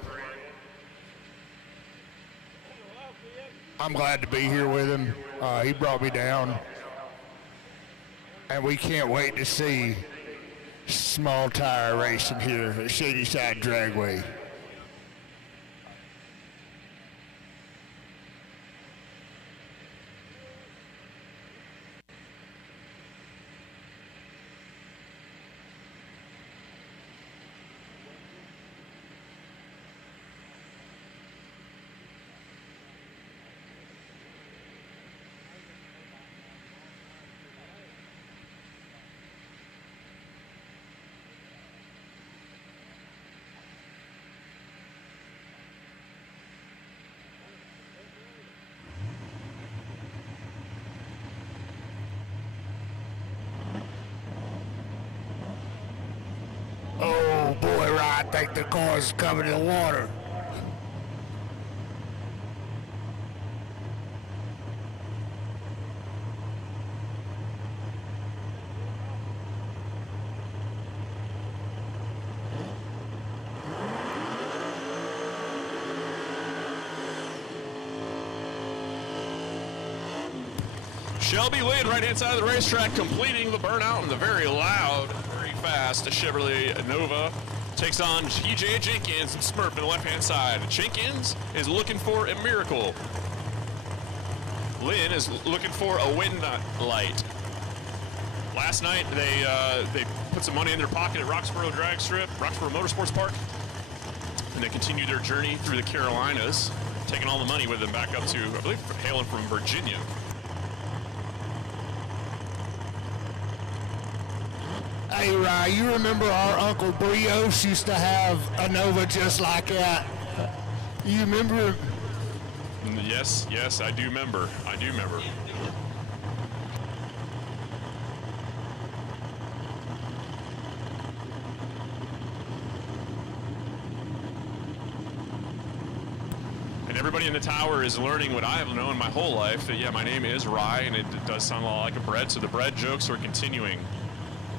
I'm glad to be here with him. He brought me down. And we can't wait to see Small Tire racing here at Shadyside Dragway. Oh boy, Rye, I think the car's coming in the water. Shelby Lynn, right-hand side of the racetrack, completing the burnout in the very loud, very fast Chevrolet Nova. Takes on TJ Jenkins and Smurf on the left-hand side. Jenkins is looking for a miracle. Lynn is looking for a wind light. Last night, they put some money in their pocket at Roxborough Drag Strip, Roxborough Motorsports Park, and they continued their journey through the Carolinas, taking all the money with them back up to, I believe, hailing from Virginia. Hey, Rye, you remember our Uncle Brios used to have a Nova just like that? You remember? Yes, I do remember. And everybody in the tower is learning what I have known my whole life, that, yeah, my name is Rye, and it does sound a lot like a bread, so the bread jokes are continuing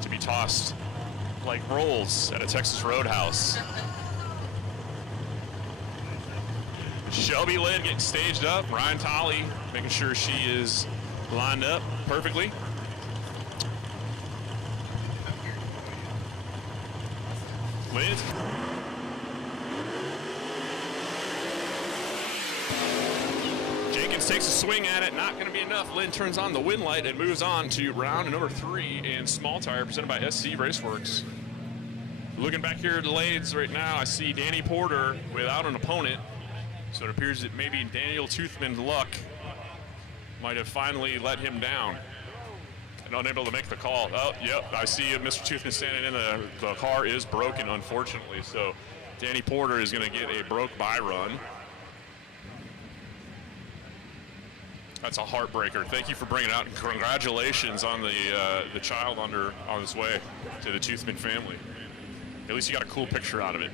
to be tossed like rolls at a Texas Roadhouse. Shelby Lynn getting staged up. Ryan Tolley making sure she is lined up perfectly. Lynn. Jenkins takes a swing at it, not going to be enough. Lynn turns on the wind light and moves on to round number 3 in Small Tire, presented by SC Raceworks. Looking back here at the lanes right now, I see Danny Porter without an opponent. So it appears that maybe Daniel Toothman's luck might have finally let him down. And unable to make the call. Oh, yep, I see Mr. Toothman standing in the car is broken, unfortunately. So Danny Porter is going to get a broke-by run. That's a heartbreaker. Thank you for bringing it out, and congratulations on the child on his way to the Toothman family. At least you got a cool picture out of it.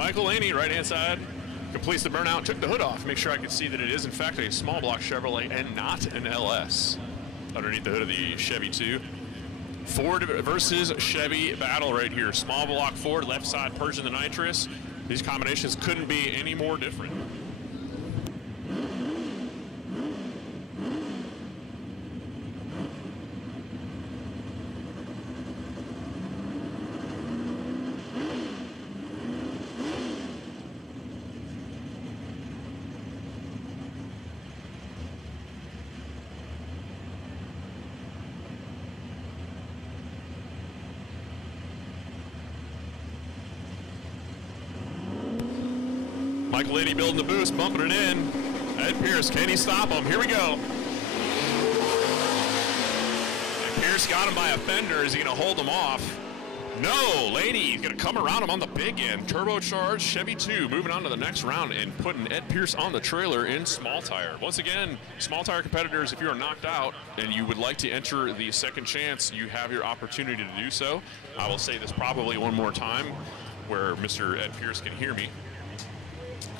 Michael Laney, right-hand side, completes the burnout, took the hood off, make sure I could see that it is in fact a small block Chevrolet and not an LS underneath the hood of the Chevy 2. Ford versus Chevy battle right here. Small block Ford, left side Persian the nitrous. These combinations couldn't be any more different. Michael Laney building the boost, bumping it in. Ed Pierce, can he stop him? Here we go. And Pierce got him by a fender. Is he going to hold him off? No, Laney's going to come around him on the big end. Turbocharged Chevy 2 moving on to the next round and putting Ed Pierce on the trailer in small tire. Once again, small tire competitors, if you are knocked out and you would like to enter the second chance, you have your opportunity to do so. I will say this probably one more time where Mr. Ed Pierce can hear me.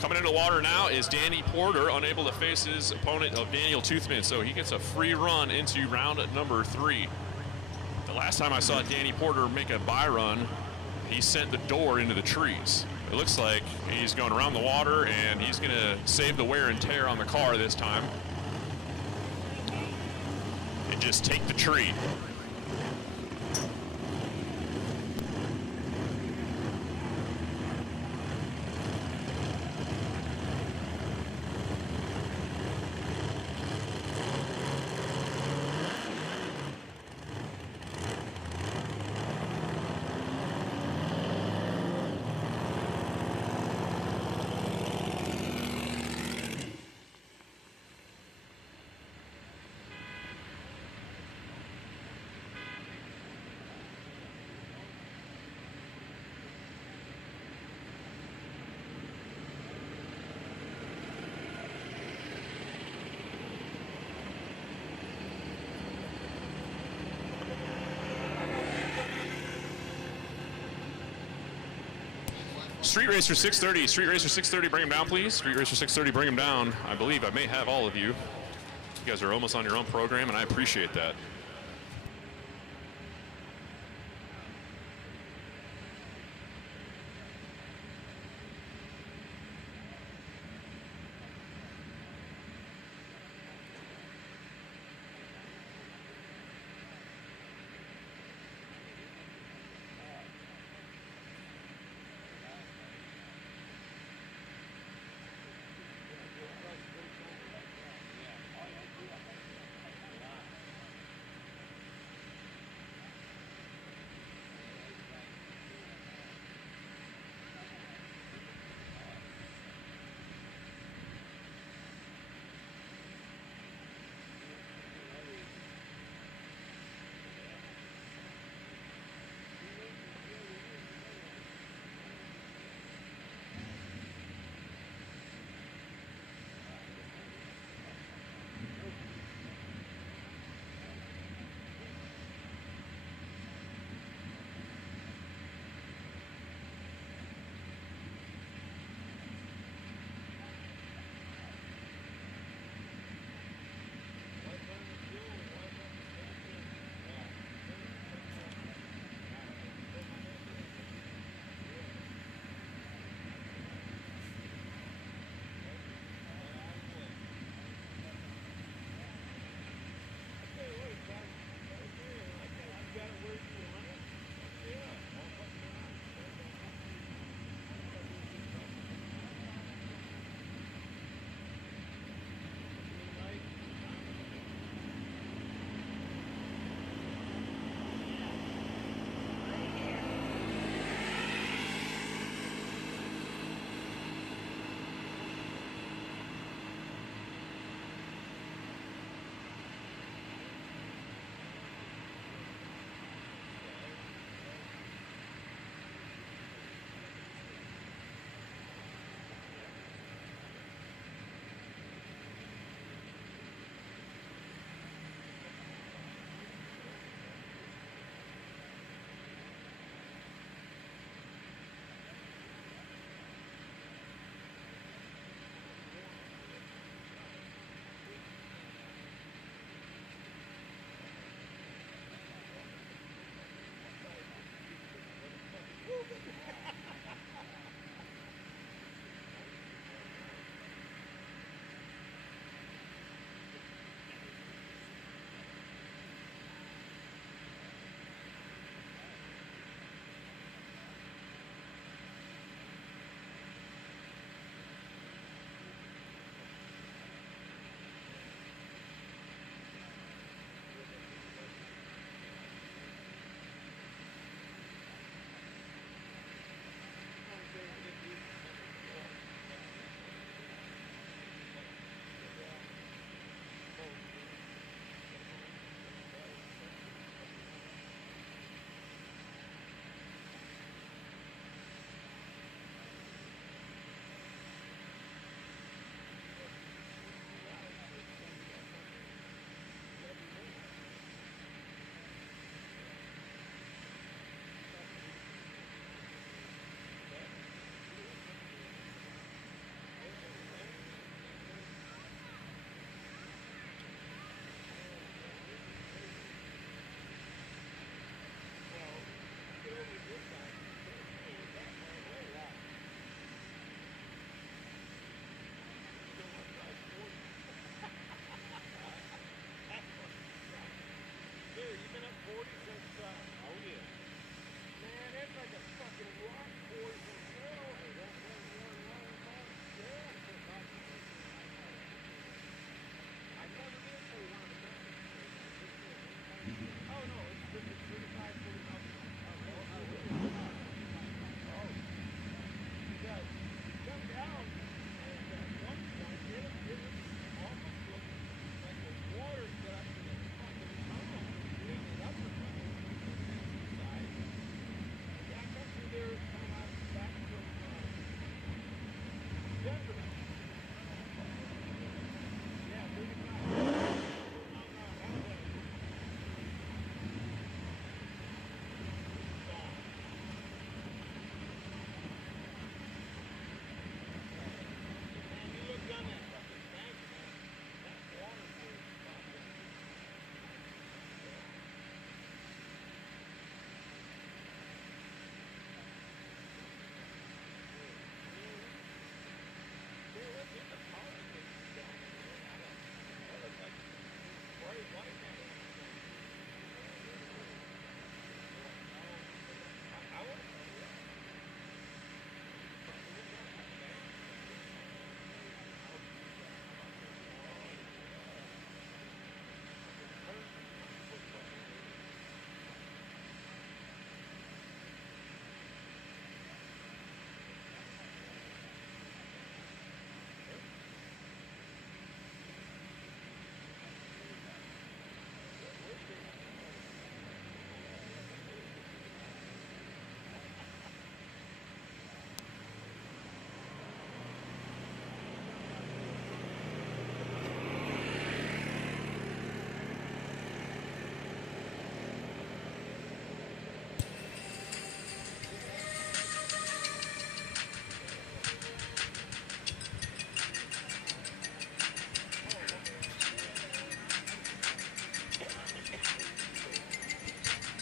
Coming into the water now is Danny Porter, unable to face his opponent of Daniel Toothman, so he gets a free run into round number 3. The last time I saw Danny Porter make a by run, he sent the door into the trees. It looks like he's going around the water and he's going to save the wear and tear on the car this time and just take the tree. Street Racer 630, Street Racer 630, bring him down, please. Street Racer 630, bring him down. I believe I may have all of you. You guys are almost on your own program, and I appreciate that.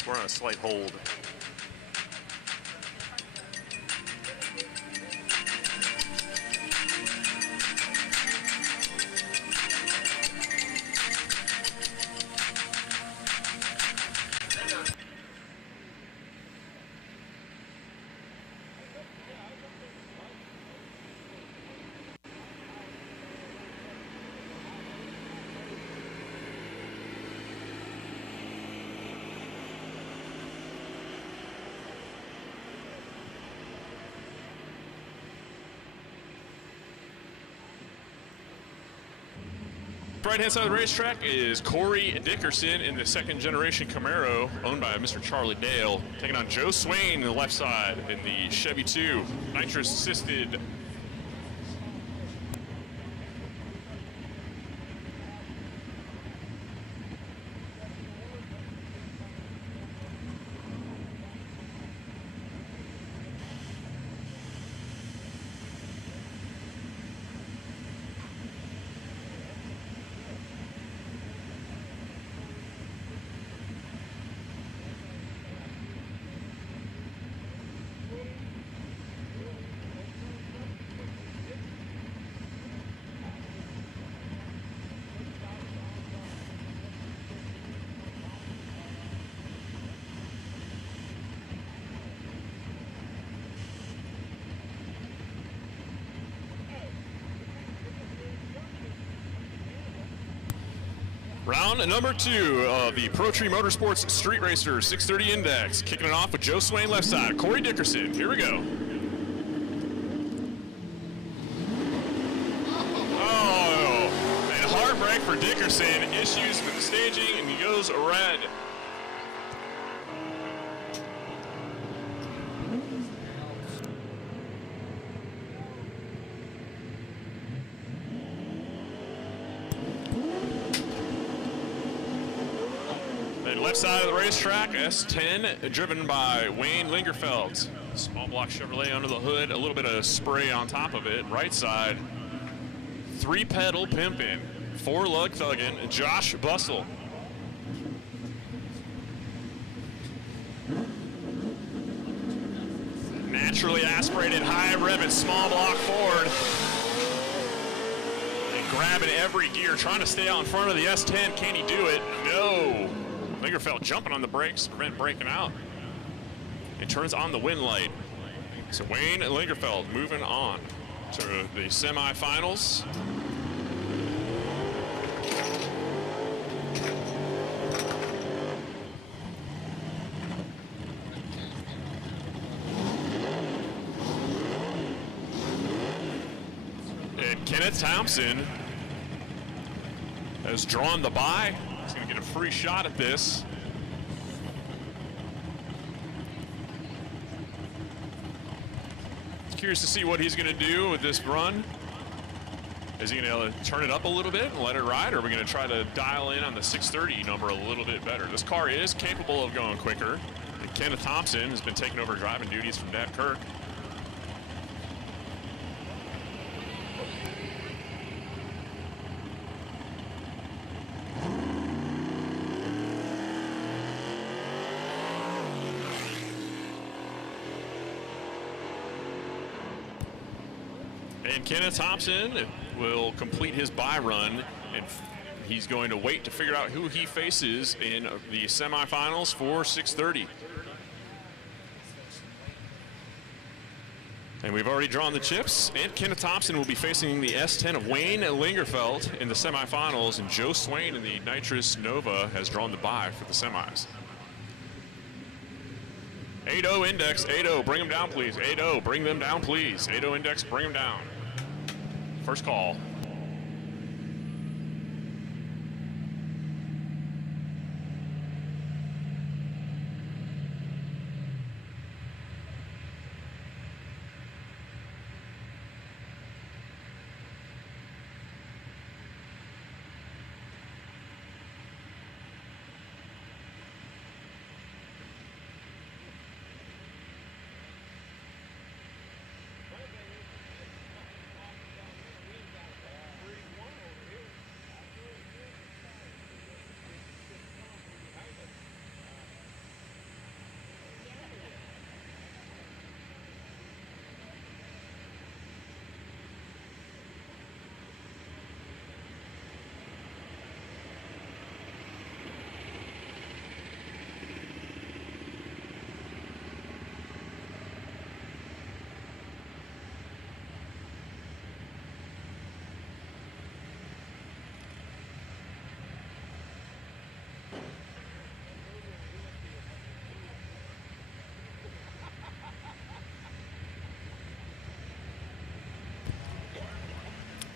We're on a slight hold. Right-hand side of the racetrack is Corey Dickerson in the second-generation Camaro, owned by Mr. Charlie Dale, taking on Joe Swain in the left side in the Chevy 2, nitrous-assisted. Round number 2 of the Tree Motorsports Street Racer 630 Index. Kicking it off with Joe Swain left side, Corey Dickerson. Here we go. Oh, and hard break for Dickerson. Issues with the staging, and he goes red. Left side of the racetrack, S10, driven by Wayne Lingerfeld. Small block Chevrolet under the hood, a little bit of spray on top of it. Right side, 3-pedal pimpin', 4-lug thuggin', Josh Bustle. Naturally aspirated, high revving, small block Ford. And grabbing every gear, trying to stay out in front of the S10. Can he do it? No. Lingerfeld jumping on the brakes to prevent breaking out. It turns on the wind light. So Wayne Lingerfeld moving on to the semifinals. And Kenneth Thompson has drawn the bye. He's going to get a free shot at this. Curious to see what he's going to do with this run. Is he going to turn it up a little bit and let it ride, or are we going to try to dial in on the 630 number a little bit better? This car is capable of going quicker. And Kenneth Thompson has been taking over driving duties from Dad Kirk. And Kenneth Thompson will complete his bye run, and he's going to wait to figure out who he faces in the semifinals for 630. And we've already drawn the chips, and Kenneth Thompson will be facing the S10 of Wayne Lingerfeld in the semifinals, and Joe Swain in the Nitrous Nova has drawn the bye for the semis. 8-0 Index, 8-0, bring them down, please. 8-0, bring them down, please. 8-0 Index, bring them down. First call.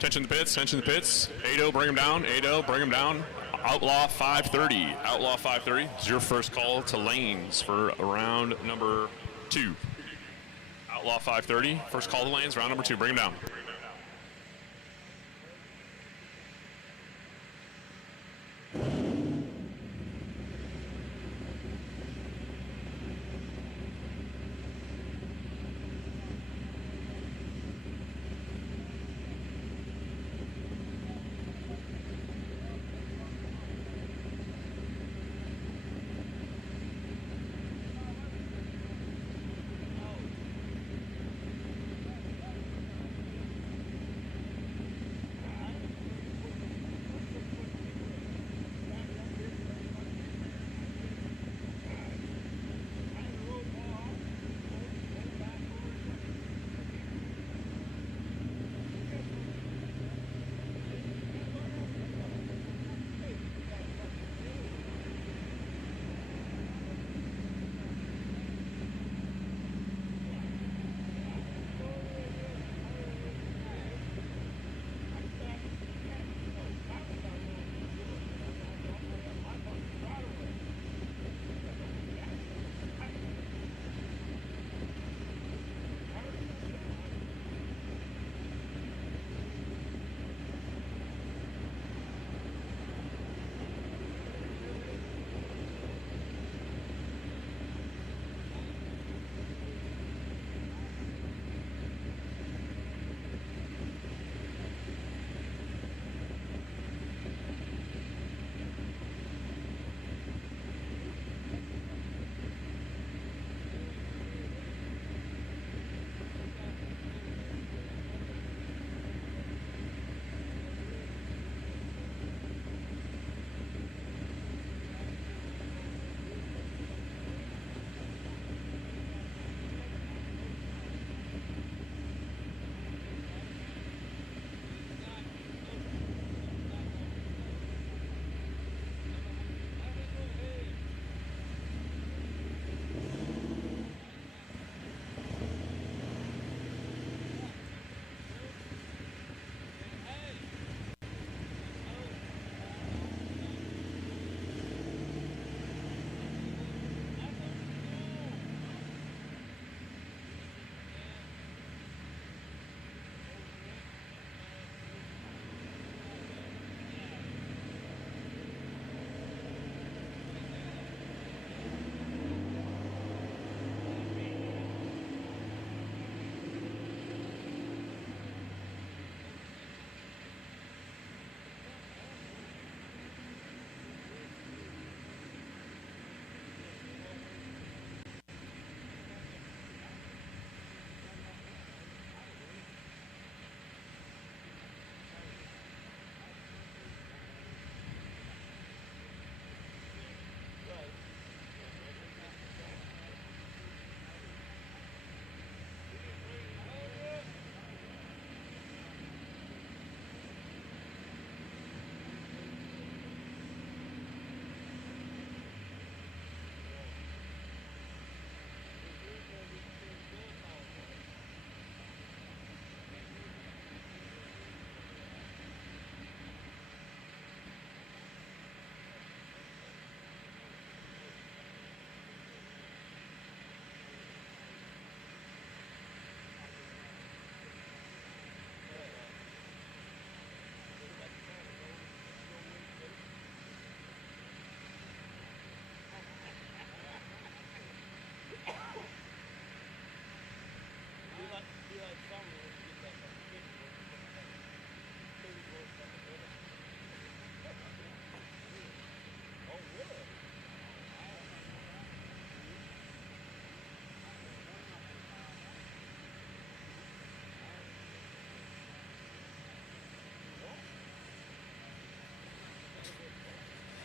Attention the pits, attention the pits. 8-0, bring him down. 8-0, bring him down. Outlaw 530. Outlaw 530 is your first call to lanes for round number 2. Outlaw 530, first call to lanes, round number 2. Bring him down.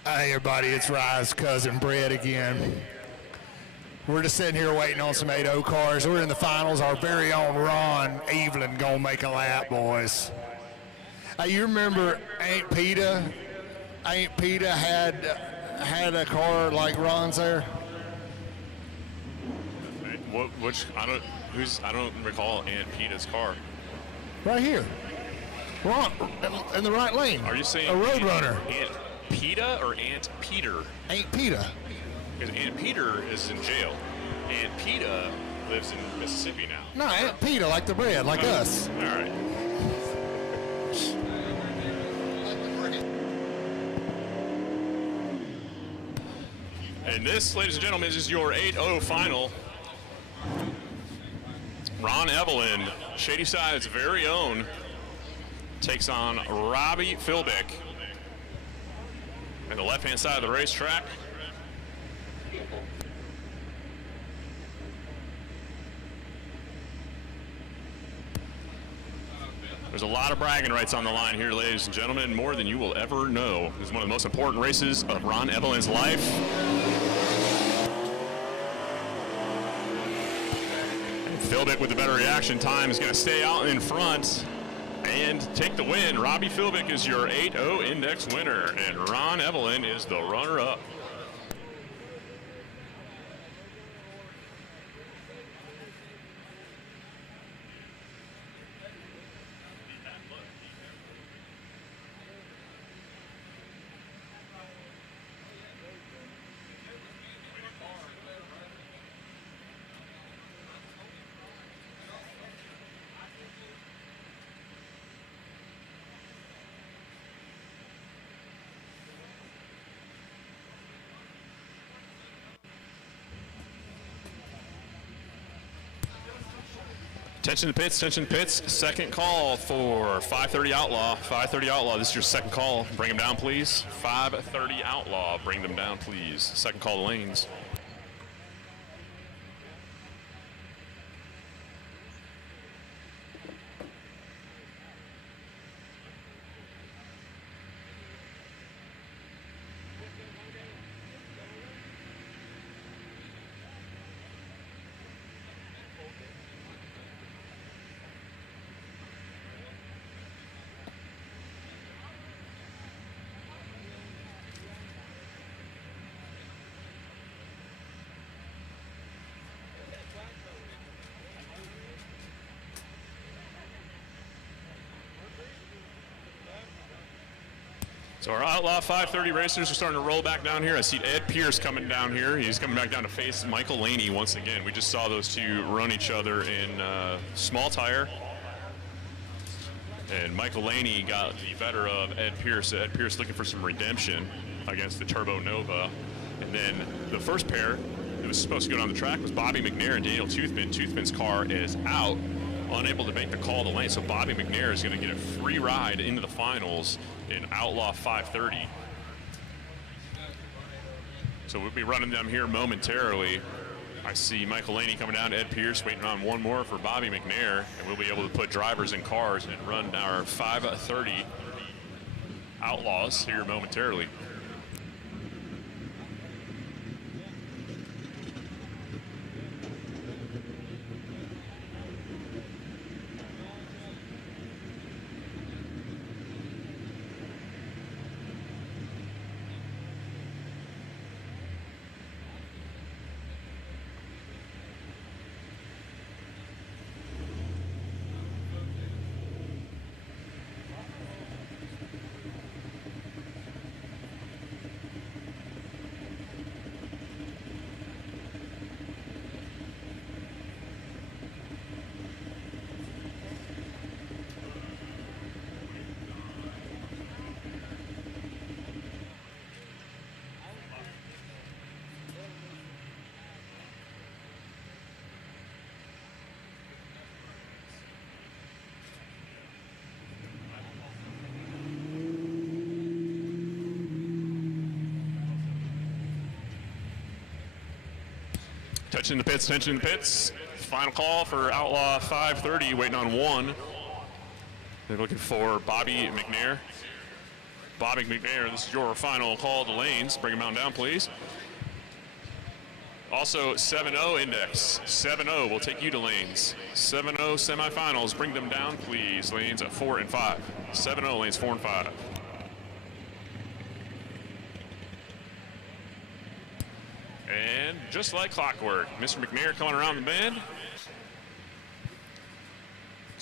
Hey everybody, it's Rye's cousin Brett again. We're just sitting here waiting on some 8-0 cars. We're in the finals. Our very own Ron Evelyn gonna make a lap, boys. Hey, you remember Aunt Peta? Aunt Peta had a car like Ron's there. I don't recall Aunt Peta's car. Right here. Wrong, in the right lane. Are you saying a road runner? Aunt PETA or Aunt Peter? Aunt PETA. Because Aunt Peter is in jail. Aunt PETA lives in Mississippi now. No, Aunt PETA, like the bread, like us. All right. And this, ladies and gentlemen, is your 8-0 final. Ron Evelyn, Shadyside's very own, takes on Robbie Philbick. And the left-hand side of the racetrack. There's a lot of bragging rights on the line here, ladies and gentlemen, more than you will ever know. This is one of the most important races of Ron Evelyn's life. And Philbick with the better reaction time is going to stay out in front and take the win. Robbie Philbick is your 8-0 index winner, and Ron Evelyn is the runner-up. Attention to pits, attention to pits. Second call for 530 Outlaw. 530 Outlaw, this is your second call. Bring them down, please. 530 Outlaw, bring them down, please. Second call to lanes. So our Outlaw 530 racers are starting to roll back down here. I see Ed Pierce coming down here. He's coming back down to face Michael Laney once again. We just saw those two run each other in Small Tire. And Michael Laney got the better of Ed Pierce. Ed Pierce looking for some redemption against the Turbo Nova. And then the first pair that was supposed to go down the track was Bobby McNair and Daniel Toothman. Toothman's car is out, unable to make the call to lane. So Bobby McNair is going to get a free ride into the finals in Outlaw 530. So we'll be running them here momentarily. I see Michael Laney coming down to Ed Pierce, waiting on one more for Bobby McNair, and we'll be able to put drivers in cars and run our 530 Outlaws here momentarily. Touching the pits, attention to the pits. Final call for Outlaw 530, waiting on one. They're looking for Bobby McNair. Bobby McNair, this is your final call to lanes. Bring him on down, please. Also, 7-0 index. 7-0 will take you to lanes. 7-0 semifinals, bring them down, please. Lanes at 4 and 5. 7-0 lanes 4 and 5. And just like clockwork, Mr. McNair coming around the bend.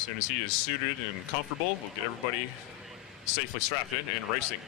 soon as he is suited and comfortable, we'll get everybody safely strapped in and racing.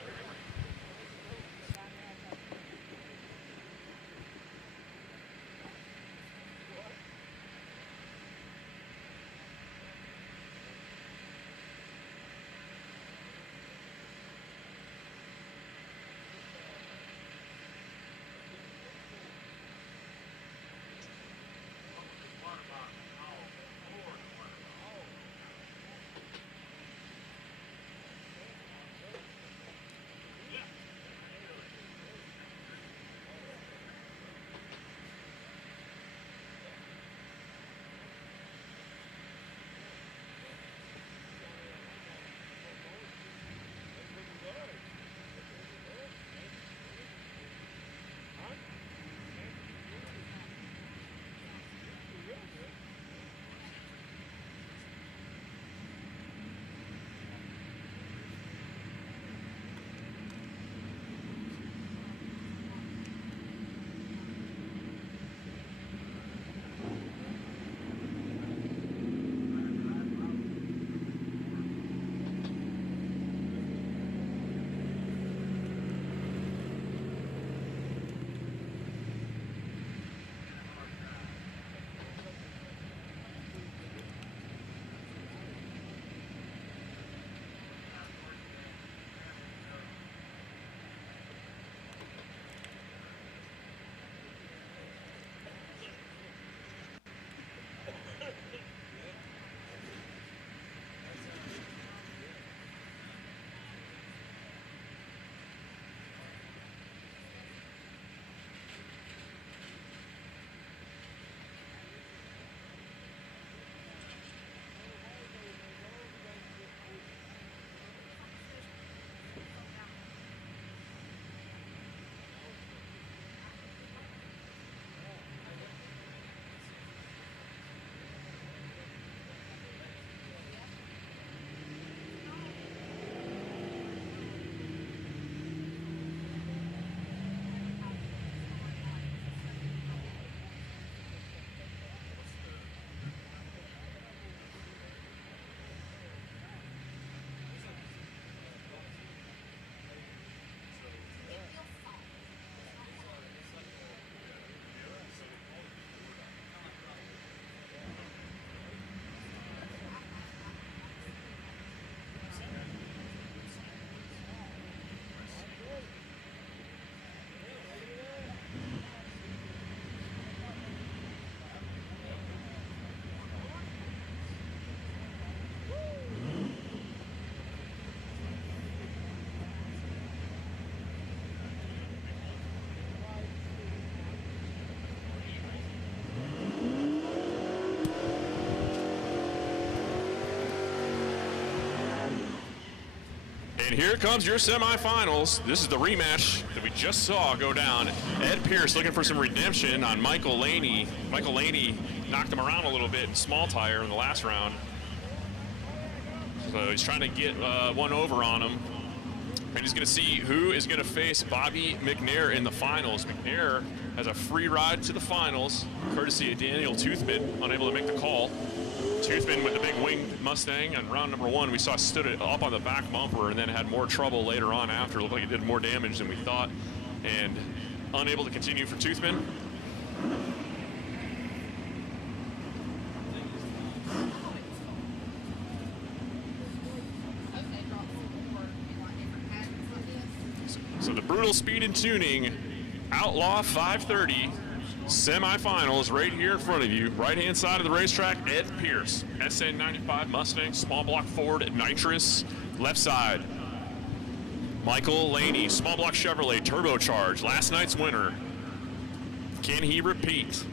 And here comes your semifinals. This is the rematch that we just saw go down. Ed Pierce looking for some redemption on Michael Laney. Michael Laney knocked him around a little bit in small tire in the last round. So he's trying to get one over on him. And he's going to see who is going to face Bobby McNair in the finals. McNair has a free ride to the finals, courtesy of Daniel Toothman, unable to make the call. Toothman with the big winged Mustang on round number one, we saw stood it up on the back bumper and then had more trouble later on after. It looked like it did more damage than we thought, and unable to continue for Toothman. So the brutal Speed and Tuning Outlaw 530 semifinals right here in front of you. Right-hand side of the racetrack, Ed Pierce, SN95 Mustang, small block Ford nitrous. Left side, Michael Laney, small block Chevrolet turbocharged. Last night's winner. Can he repeat?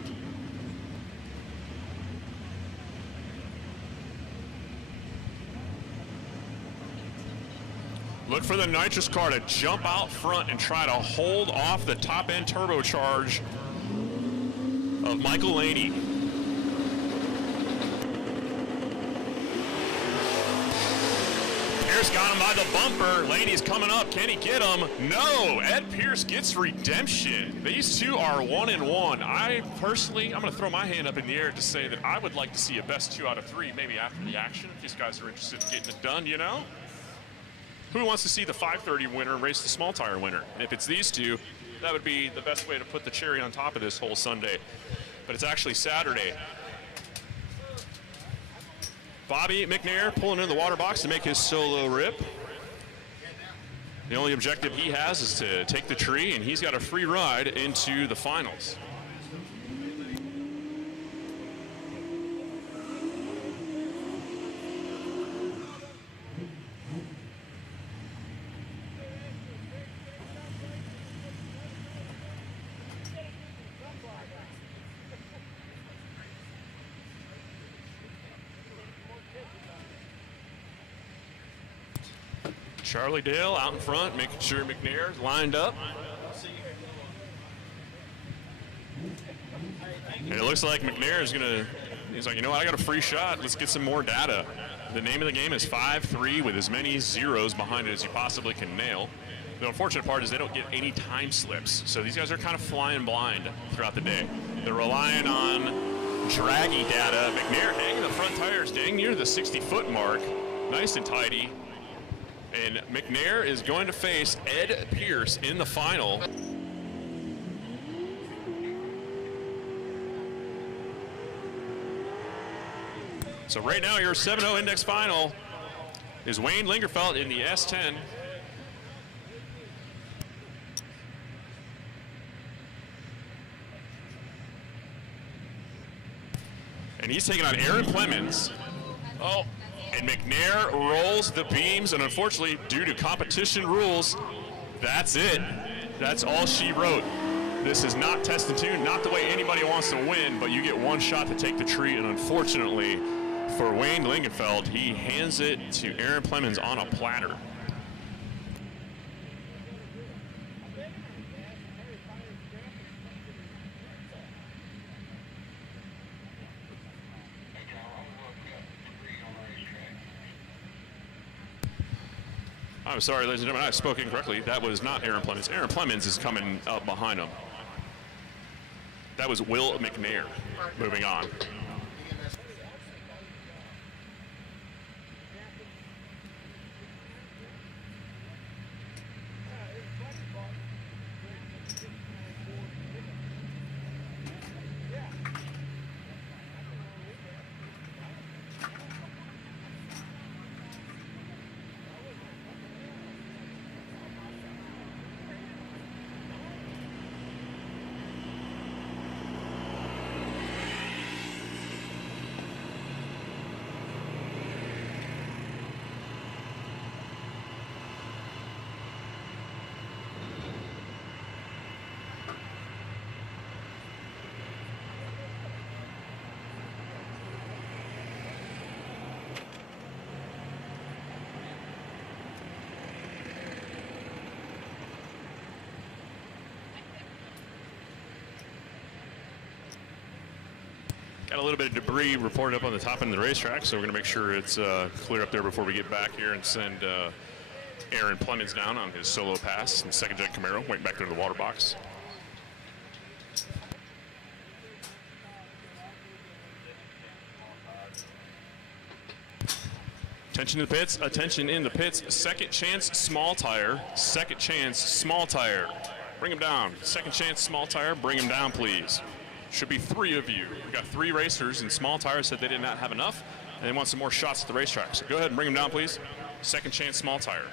Look for the nitrous car to jump out front and try to hold off the top end turbocharge of Michael Laney. Pierce got him by the bumper. Laney's coming up. Can he get him? No. Ed Pierce gets redemption. These two are 1-1. I'm going to throw my hand up in the air to say that I would like to see a best 2 out of 3 maybe after the action if these guys are interested in getting it done, you know? Who wants to see the 530 winner race the small tire winner? And if it's these two, that would be the best way to put the cherry on top of this whole Sunday. But it's actually Saturday. Bobby McNair pulling in the water box to make his solo rip. The only objective he has is to take the tree, and he's got a free ride into the finals. Charlie Dale out in front, making sure McNair's lined up. And it looks like McNair is he's like, you know what, I got a free shot. Let's get some more data. The name of the game is 5-3 with as many zeros behind it as you possibly can nail. The unfortunate part is they don't get any time slips. So these guys are kind of flying blind throughout the day. They're relying on draggy data. McNair hanging the front tires dang near the 60-foot mark. Nice and tidy. And McNair is going to face Ed Pierce in the final. So right now your 7-0 index final is Wayne Lingerfeld in the S10. And he's taking on Aaron Clemens. Oh. And McNair rolls the beams, and unfortunately, due to competition rules, that's it. That's all she wrote. This is not test and tune, not the way anybody wants to win, but you get one shot to take the tree, and unfortunately, for Wayne Lingenfeld, he hands it to Aaron Clemens on a platter. I'm sorry, ladies and gentlemen, I spoke incorrectly. That was not Aaron Clemens. Aaron Clemens is coming up behind him. That was Will McNair. Moving on. Got a little bit of debris reported up on the top end of the racetrack, so we're going to make sure it's clear up there before we get back here and send Aaron Clemens down on his solo pass in second gen Camaro, waiting back there in the water box. Attention to the pits, attention in the pits. Second chance, small tire. Second chance, small tire. Bring him down. Second chance, small tire. Bring him down, please. Should be 3 of you. We've got 3 racers, and small tires said they did not have enough, and they want some more shots at the racetrack. So go ahead and bring them down, please. Second chance, small tire.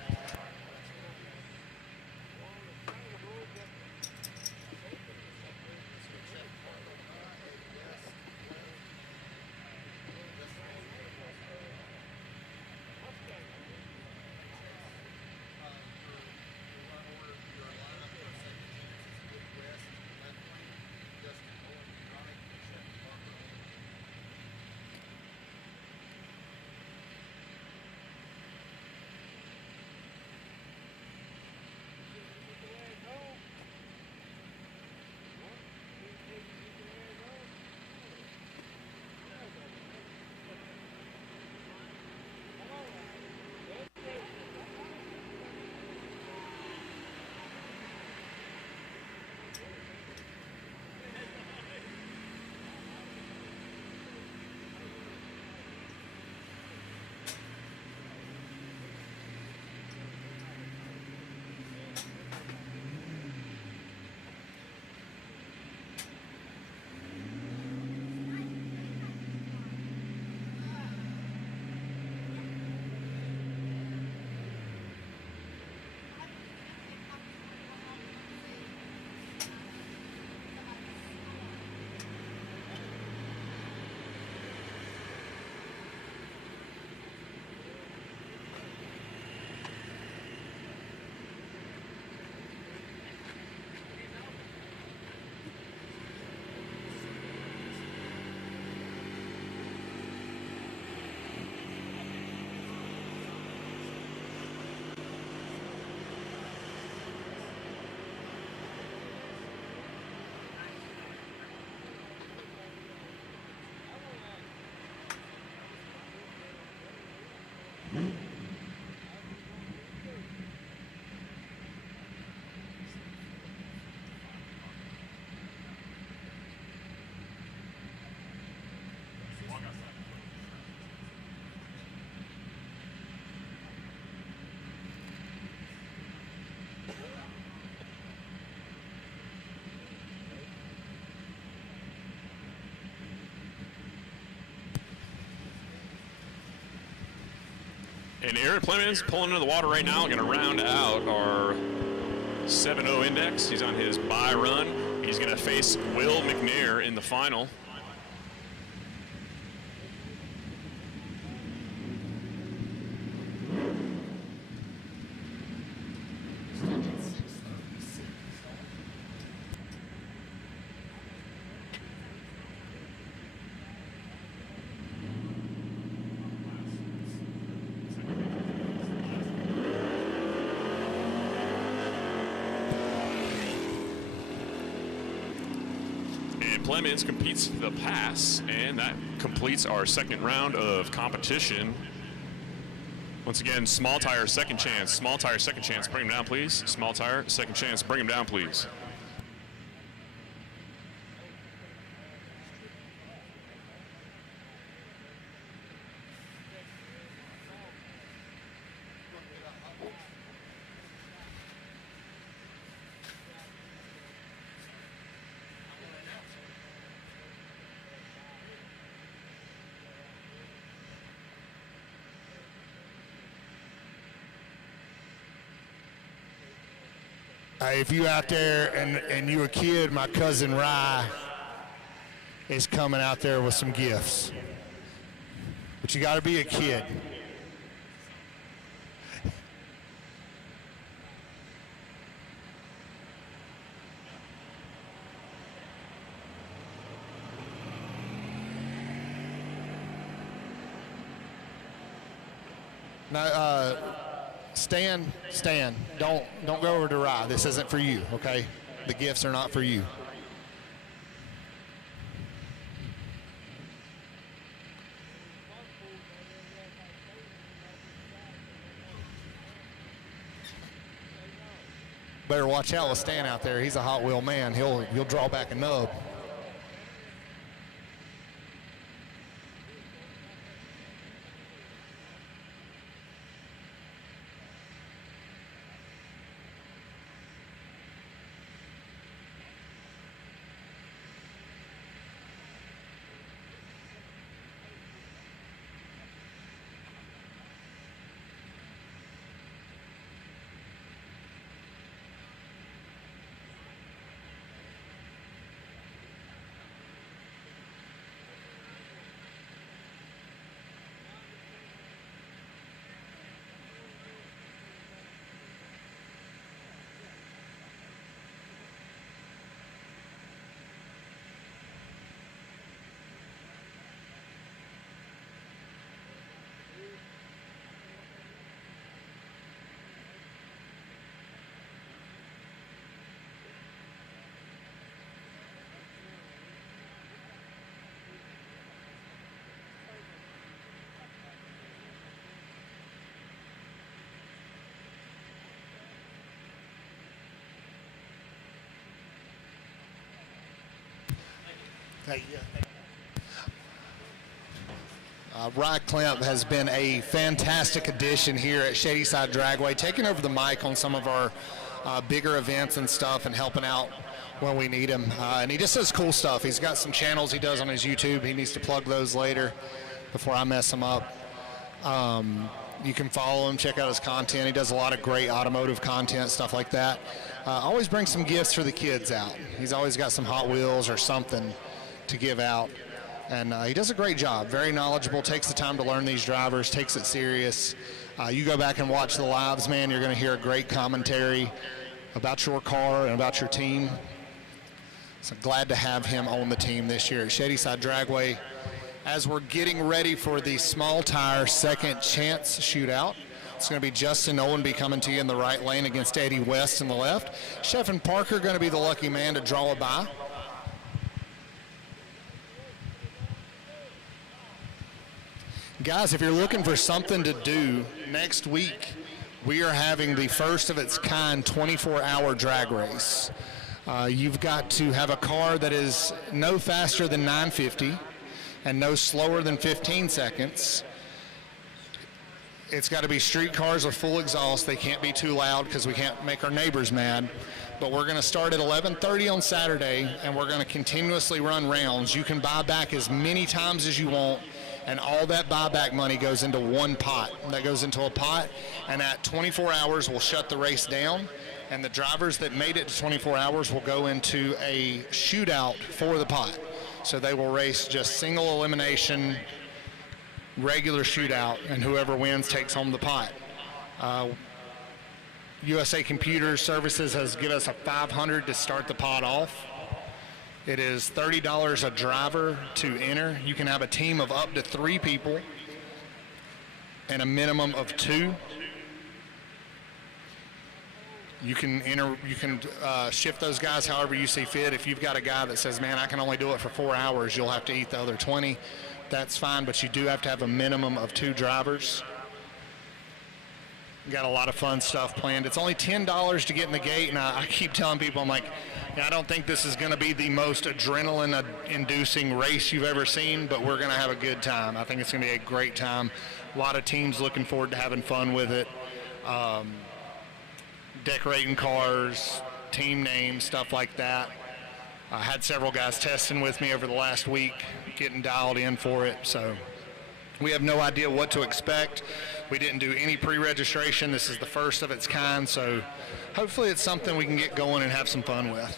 And Aaron Plemons pulling into the water right now, going to round out our 7-0 index. He's on his bye run. He's going to face Will McNair in the final. Clemens competes the pass, and that completes our second round of competition. Once again, Small Tire, second chance. Small Tire, second chance. Bring him down, please. Small Tire, second chance. Bring him down, please. If you out there and you a kid, my cousin Rye is coming out there with some gifts. But you got to be a kid. Now, Stan, don't go over to Rye. This isn't for you, okay? The gifts are not for you. Better watch out with Stan out there. He's a Hot Wheel man. He'll draw back a nub. Rye Klemp has been a fantastic addition here at Shadyside Dragway, taking over the mic on some of our bigger events and stuff and helping out when we need him. And he just does cool stuff. He's got some channels he does on his YouTube. He needs to plug those later before I mess him up. You can follow him, check out his content. He does a lot of great automotive content, stuff like that. Always brings some gifts for the kids out. He's always got some Hot Wheels or something to give out. And he does a great job, very knowledgeable, takes the time to learn these drivers, takes it serious. You go back and watch the lives, man, you're going to hear a great commentary about your car and about your team. So glad to have him on the team this year at Shadyside Dragway as we're getting ready for the Small Tire second chance shootout. It's going to be Justin Owenby coming to you in the right lane against Eddie West in the left. Sheffin Parker going to be the lucky man to draw a bye. Guys, if you're looking for something to do next week, we are having the first of its kind 24-hour drag race. You've got to have a car that is no faster than 950 and no slower than 15 seconds. It's got to be street cars with full exhaust. They can't be too loud because we can't make our neighbors mad. But we're going to start at 11:30 on Saturday, and we're going to continuously run rounds. You can buy back as many times as you want. and all that buyback money goes into one pot. That goes into a pot, and at 24 hours, we'll shut the race down, and the drivers that made it to 24 hours will go into a shootout for the pot. So they will race just single elimination, regular shootout, and whoever wins takes home the pot. USA Computer Services has given us a $500 to start the pot off. It is $30 a driver to enter. You can have a team of up to 3 people and a minimum of 2. You can enter. You can shift those guys however you see fit. If you've got a guy that says, man, I can only do it for 4 hours, you'll have to eat the other 20. That's fine, but you do have to have a minimum of 2 drivers. Got a lot of fun stuff planned. It's only $10 to get in the gate, and I keep telling people, I'm like, I don't think this is going to be the most adrenaline-inducing race you've ever seen, but we're going to have a good time. I think it's going to be a great time. A lot of teams looking forward to having fun with it. Decorating cars, team names, stuff like that. I had several guys testing with me over the last week, getting dialed in for it, so we have no idea what to expect. We didn't do any pre-registration. This is the first of its kind, so hopefully it's something we can get going and have some fun with.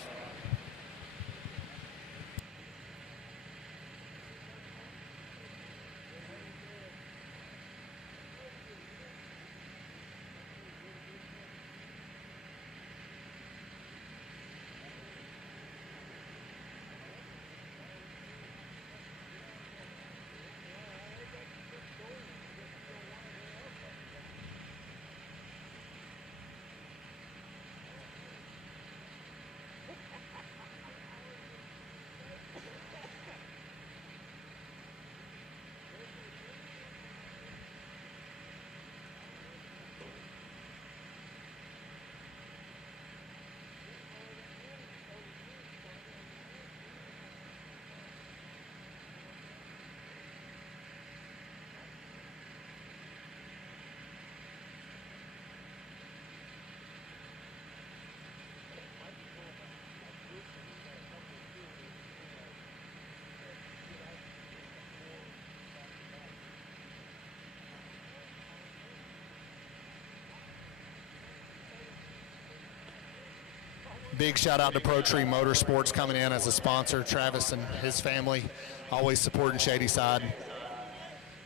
Big shout out to Tree Motorsports coming in as a sponsor. Travis and his family always supporting Shadyside.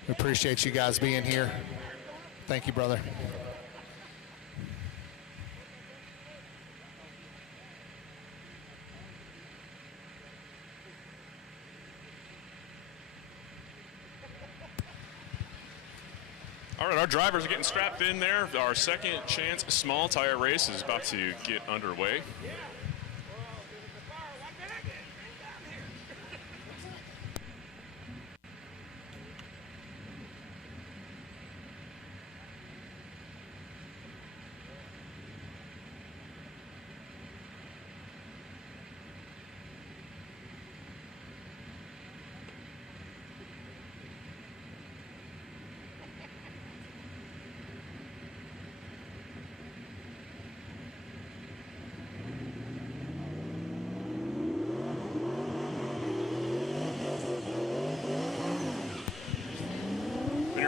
We appreciate you guys being here. Thank you, brother. All right, our drivers are getting strapped in there. Our second chance small tire race is about to get underway.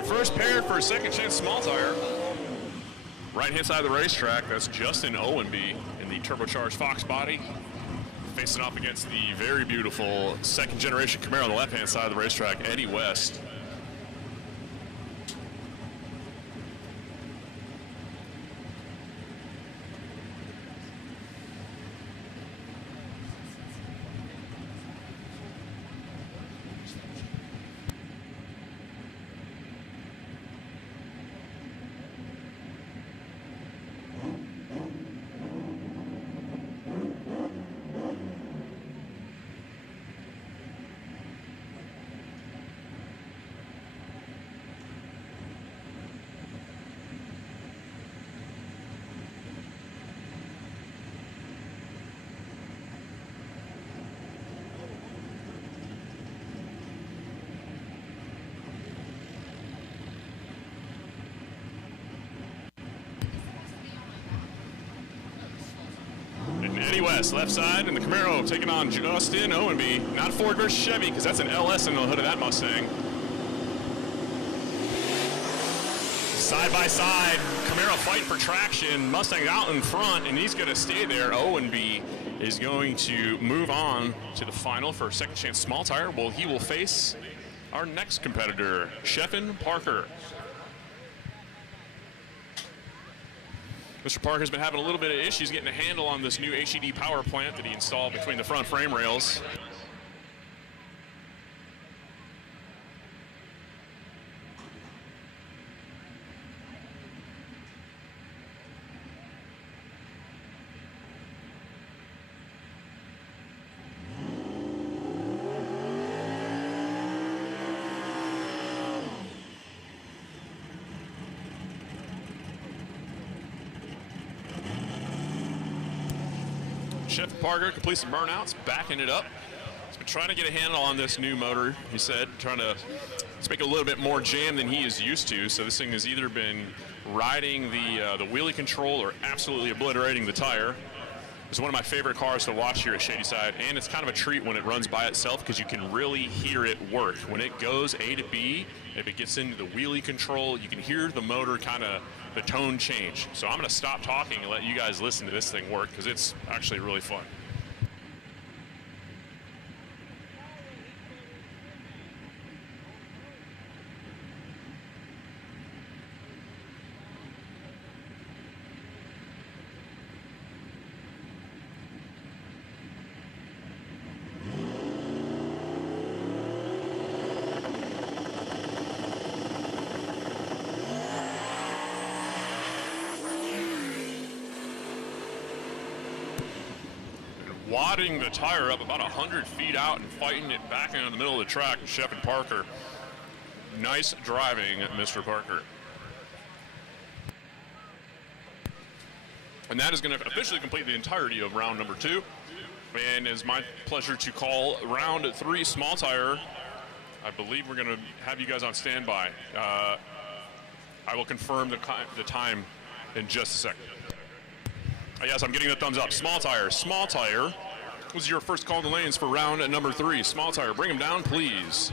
First pair for a second chance small tire. Right hand side of the racetrack, that's Justin Owenby in the turbocharged Fox body, facing off against the very beautiful second generation Camaro on the left hand side of the racetrack, Eddie West. Eddie West, left side, and the Camaro taking on Justin Owenby. Not Ford versus Chevy, because that's an LS in the hood of that Mustang. Side by side, Camaro fighting for traction. Mustang out in front, and he's going to stay there. Owen B is going to move on to the final for Second Chance Small Tire. Well, he will face our next competitor, Sheffin Parker. Mr. Parker's been having a little bit of issues getting a handle on this new HED power plant that he installed between the front frame rails. Sheffin Parker completes some burnouts, backing it up. He's been trying to get a handle on this new motor, he said, trying to make a little bit more jam than he is used to. So this thing has either been riding the wheelie control or absolutely obliterating the tire. It's one of my favorite cars to watch here at Shadyside, and it's kind of a treat when it runs by itself because you can really hear it work. When it goes A to B, if it gets into the wheelie control, you can hear the motor kind of, the tone change. So I'm going to stop talking and let you guys listen to this thing work because it's actually really fun. Wadding the tire up about 100 feet out and fighting it back into the middle of the track, Sheffin Parker. Nice driving, Mr. Parker. And that is going to officially complete the entirety of round number 2. And it's my pleasure to call round 3 small tire. I believe we're going to have you guys on standby. I will confirm the time in just a second. Yes, I'm getting the thumbs up. Small tire. Small tire was your first call in the lanes for round number 3. Small tire, bring him down, please.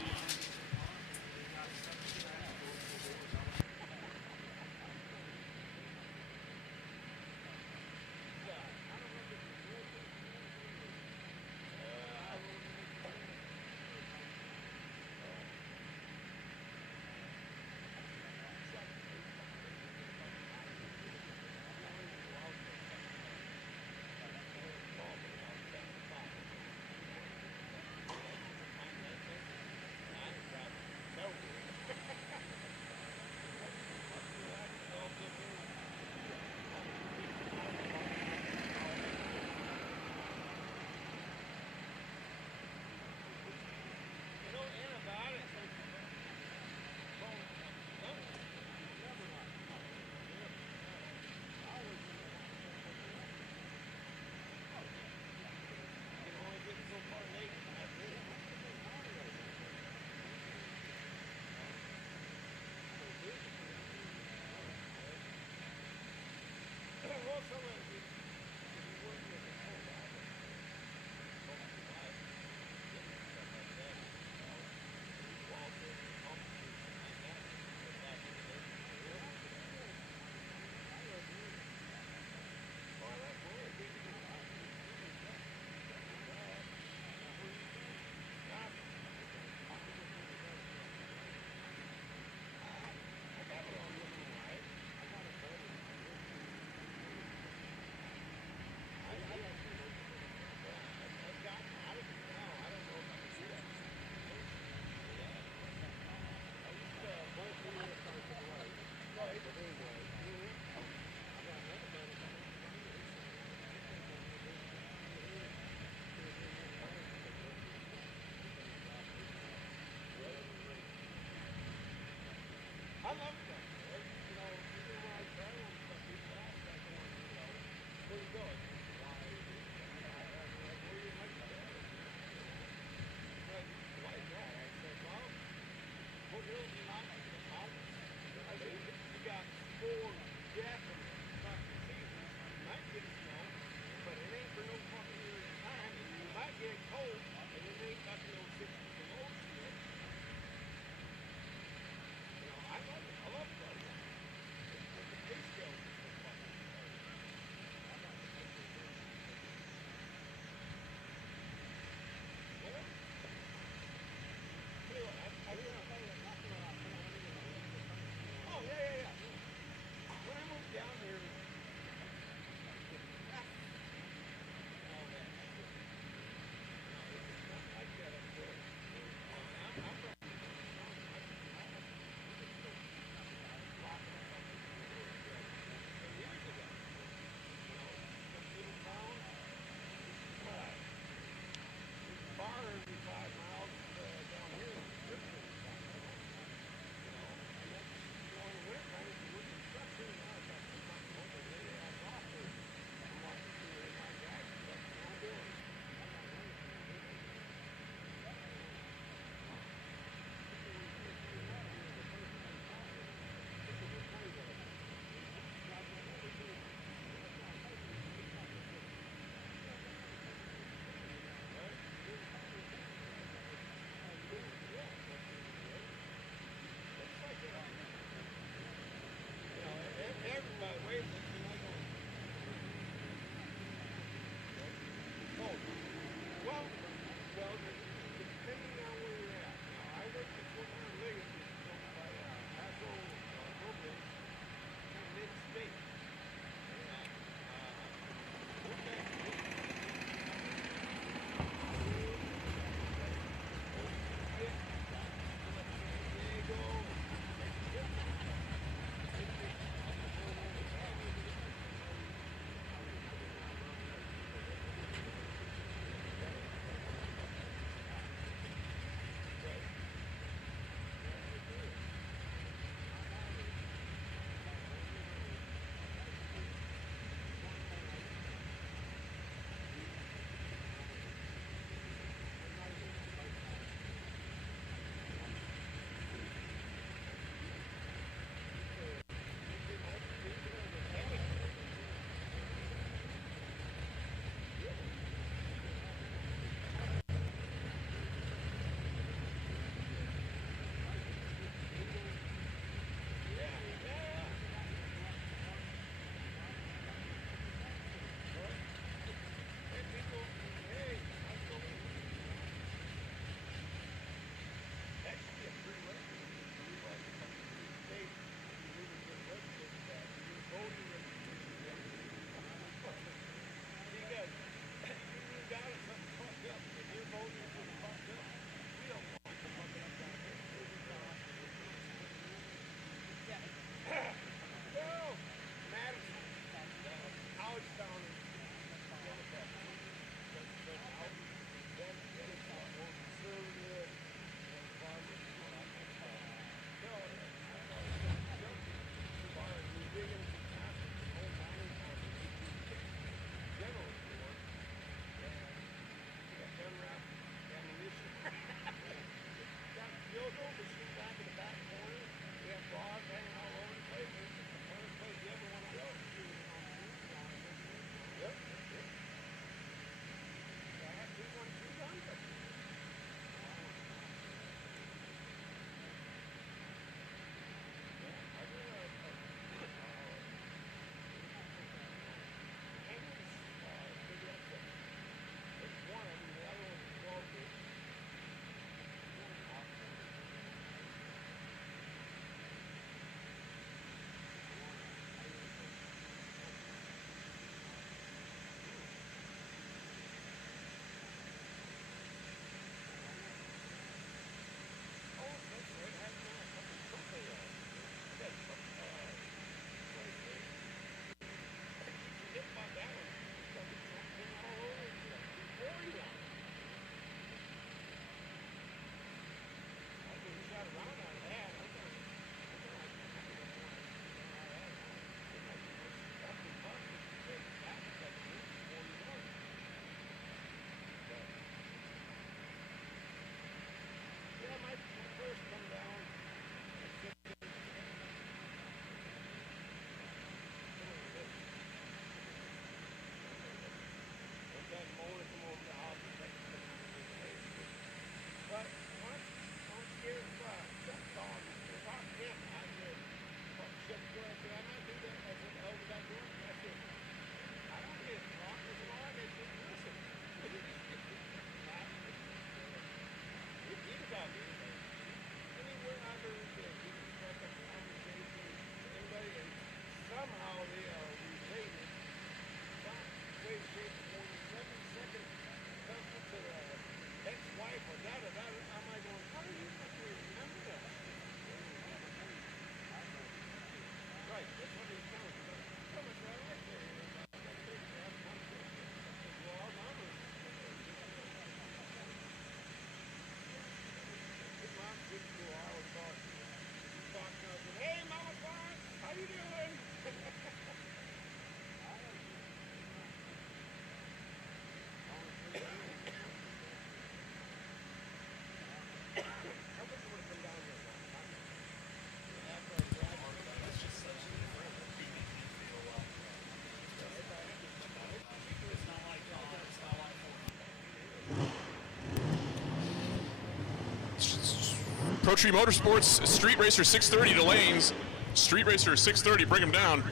Pro Tree Motorsports Street Racer 630 to lanes. Street Racer 630, bring them down.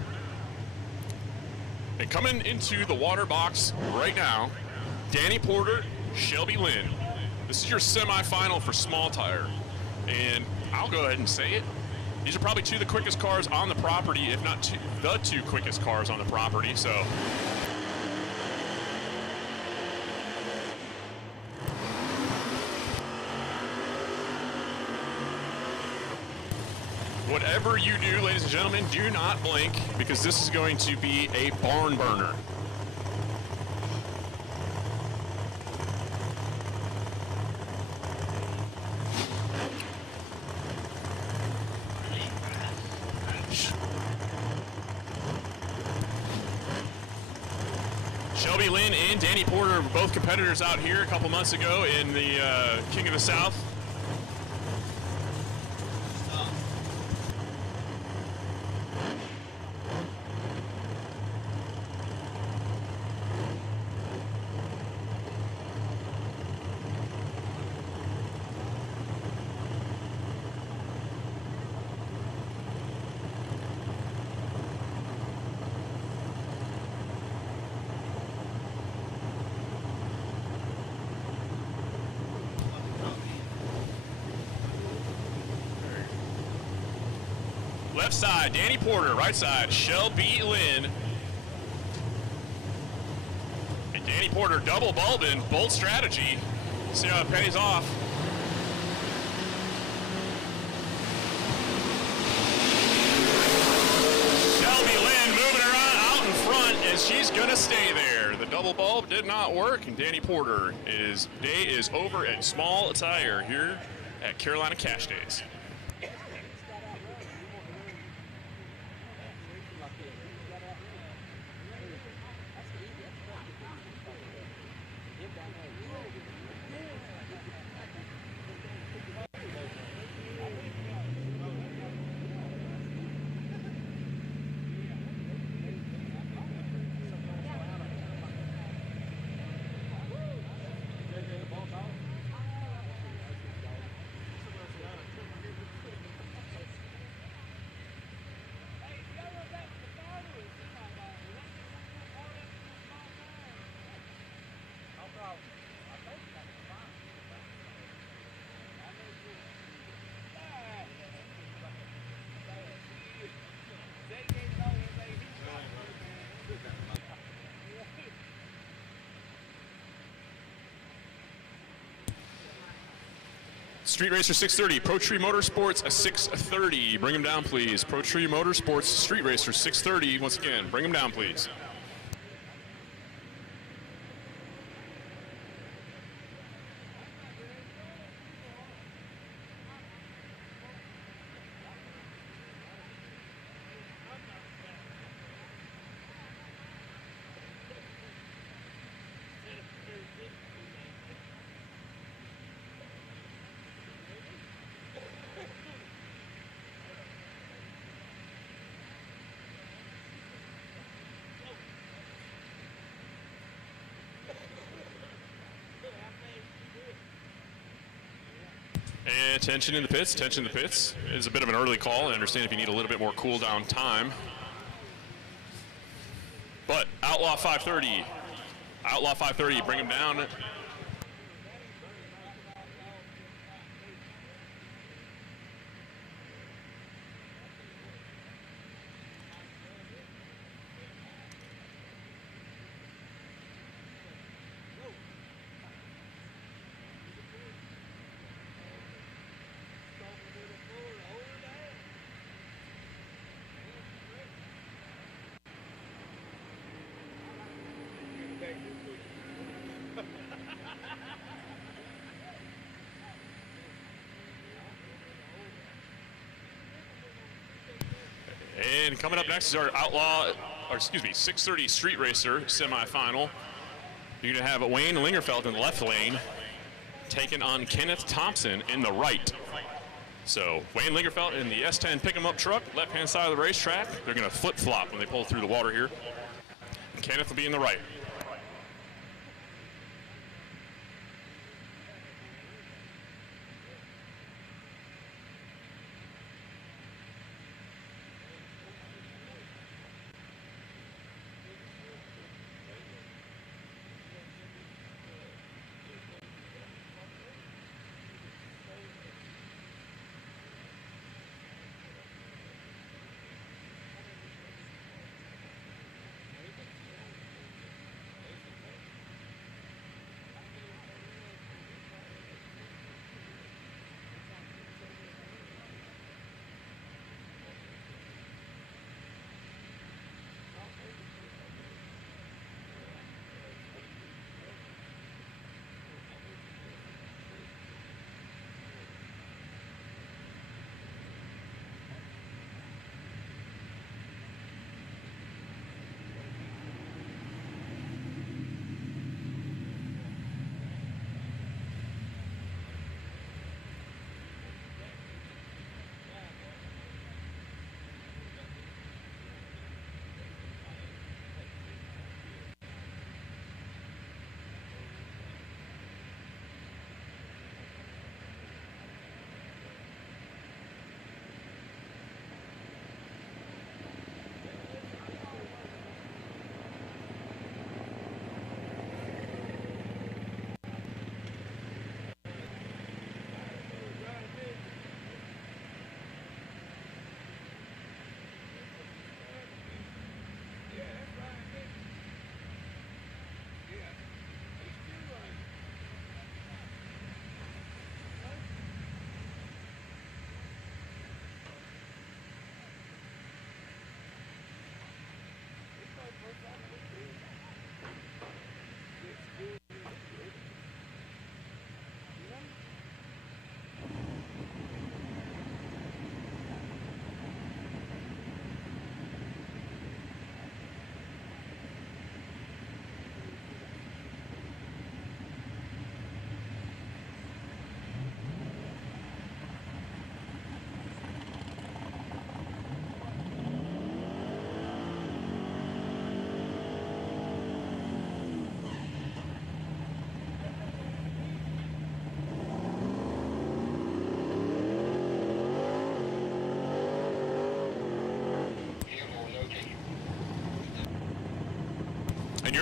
And coming into the water box right now, Danny Porter, Shelby Lynn. This is your semifinal for Small Tire. And I'll go ahead and say it. These are probably two of the quickest cars on the property, if not the two quickest cars on the property. So whatever you do, ladies and gentlemen, do not blink, because this is going to be a barn burner. Shelby Lynn and Danny Porter were both competitors out here a couple months ago in the King of the South. Left side, Danny Porter. Right side, Shelby Lynn. And Danny Porter double bulbing, bold strategy. See how it pays off. Shelby Lynn moving around out in front, and she's gonna stay there. The double bulb did not work, and Danny Porter, his day is over at Small Tire here at Carolina Cash Days. Street Racer 630, Pro Tree Motorsports 630. Bring them down, please. Pro Tree Motorsports Street Racer 630. Once again, bring them down, please. And tension in the pits, tension in the pits. It's a bit of an early call. I understand if you need a little bit more cool down time. But Outlaw 530, bring him down. And coming up next is our 630 Street Racer semifinal. You're going to have Wayne Lingerfeld in the left lane, taking on Kenneth Thompson in the right. So Wayne Lingerfeld in the S10 pick-em-up truck, left-hand side of the racetrack. They're going to flip-flop when they pull through the water here. Kenneth will be in the right.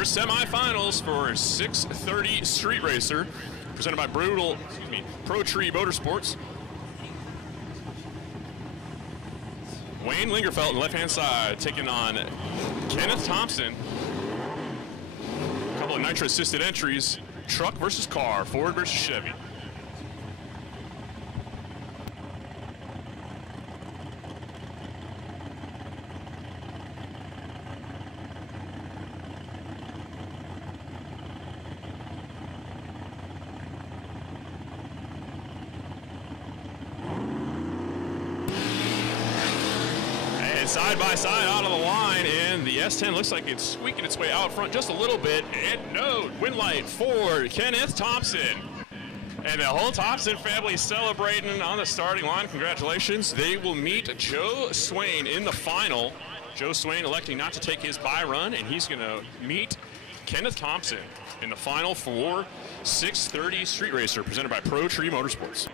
Your semifinals for 630 Street Racer, presented by Pro Tree Motorsports. Wayne Lingerfeld on the left-hand side taking on Kenneth Thompson. A couple of nitro-assisted entries, truck versus car, Ford versus Chevy. Side by side out of the line, and the S10 looks like it's squeaking its way out front just a little bit. And no, win light for Kenneth Thompson. And the whole Thompson family celebrating on the starting line. Congratulations. They will meet Joe Swain in the final. Joe Swain electing not to take his bye run, and he's going to meet Kenneth Thompson in the final for 630 Street Racer, presented by Pro Tree Motorsports.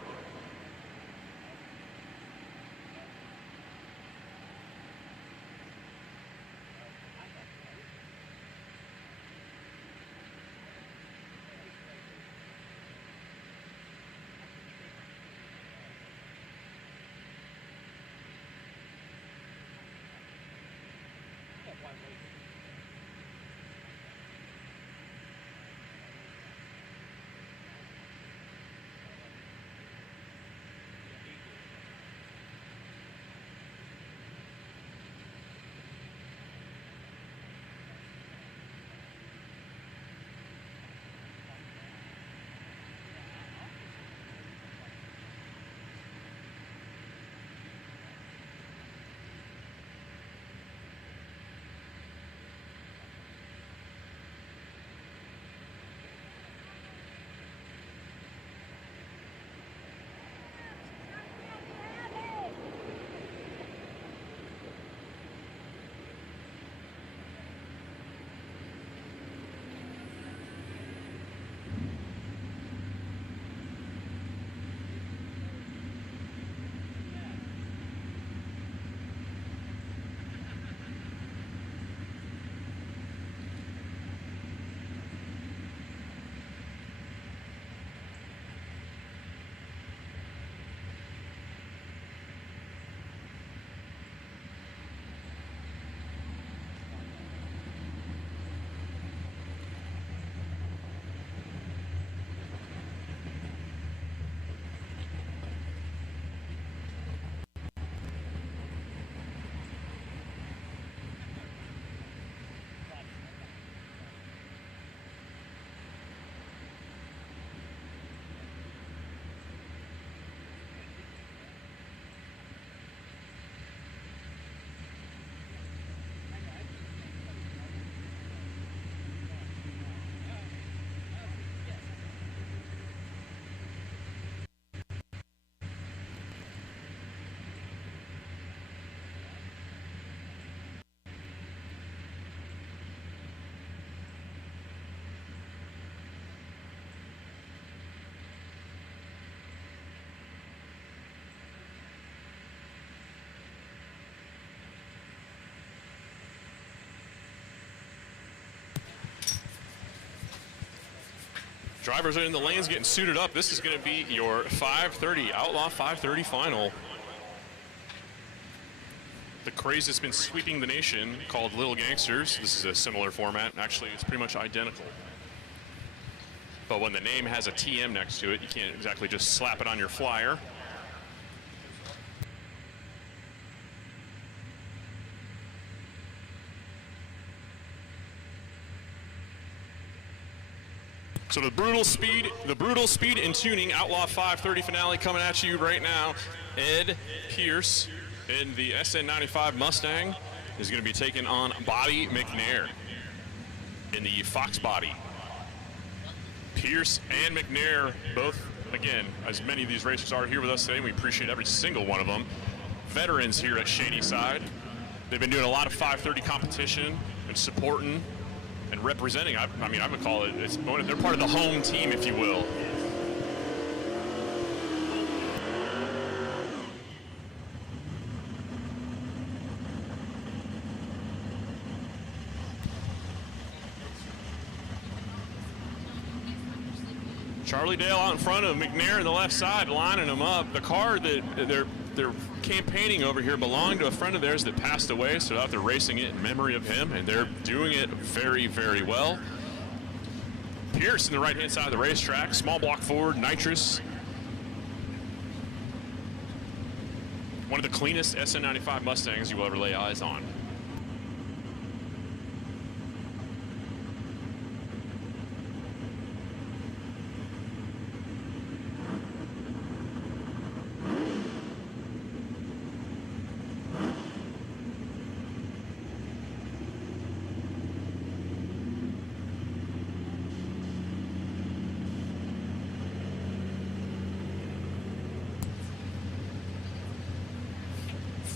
Drivers are in the lanes getting suited up. This is going to be your 530, Outlaw 530 final. The craze that's been sweeping the nation, called Little Gangsters. This is a similar format. Actually, it's pretty much identical. But when the name has a TM next to it, you can't exactly just slap it on your flyer. So the brutal speed and tuning Outlaw 530 finale coming at you right now. Ed Pierce in the SN95 Mustang is going to be taking on Bobby McNair in the Fox Body. Pierce and McNair both, again, as many of these racers are here with us today, we appreciate every single one of them. Veterans here at Shadyside. They've been doing a lot of 530 competition and supporting and representing. I mean, I would call it, they're part of the home team, if you will. Charlie Dale out in front of McNair on the left side, lining them up. The car that they're campaigning over here belonged to a friend of theirs that passed away, so they're racing it in memory of him, and they're doing it very, very well. Pierce in the right-hand side of the racetrack, small block forward, nitrous. One of the cleanest SN95 Mustangs you will ever lay eyes on.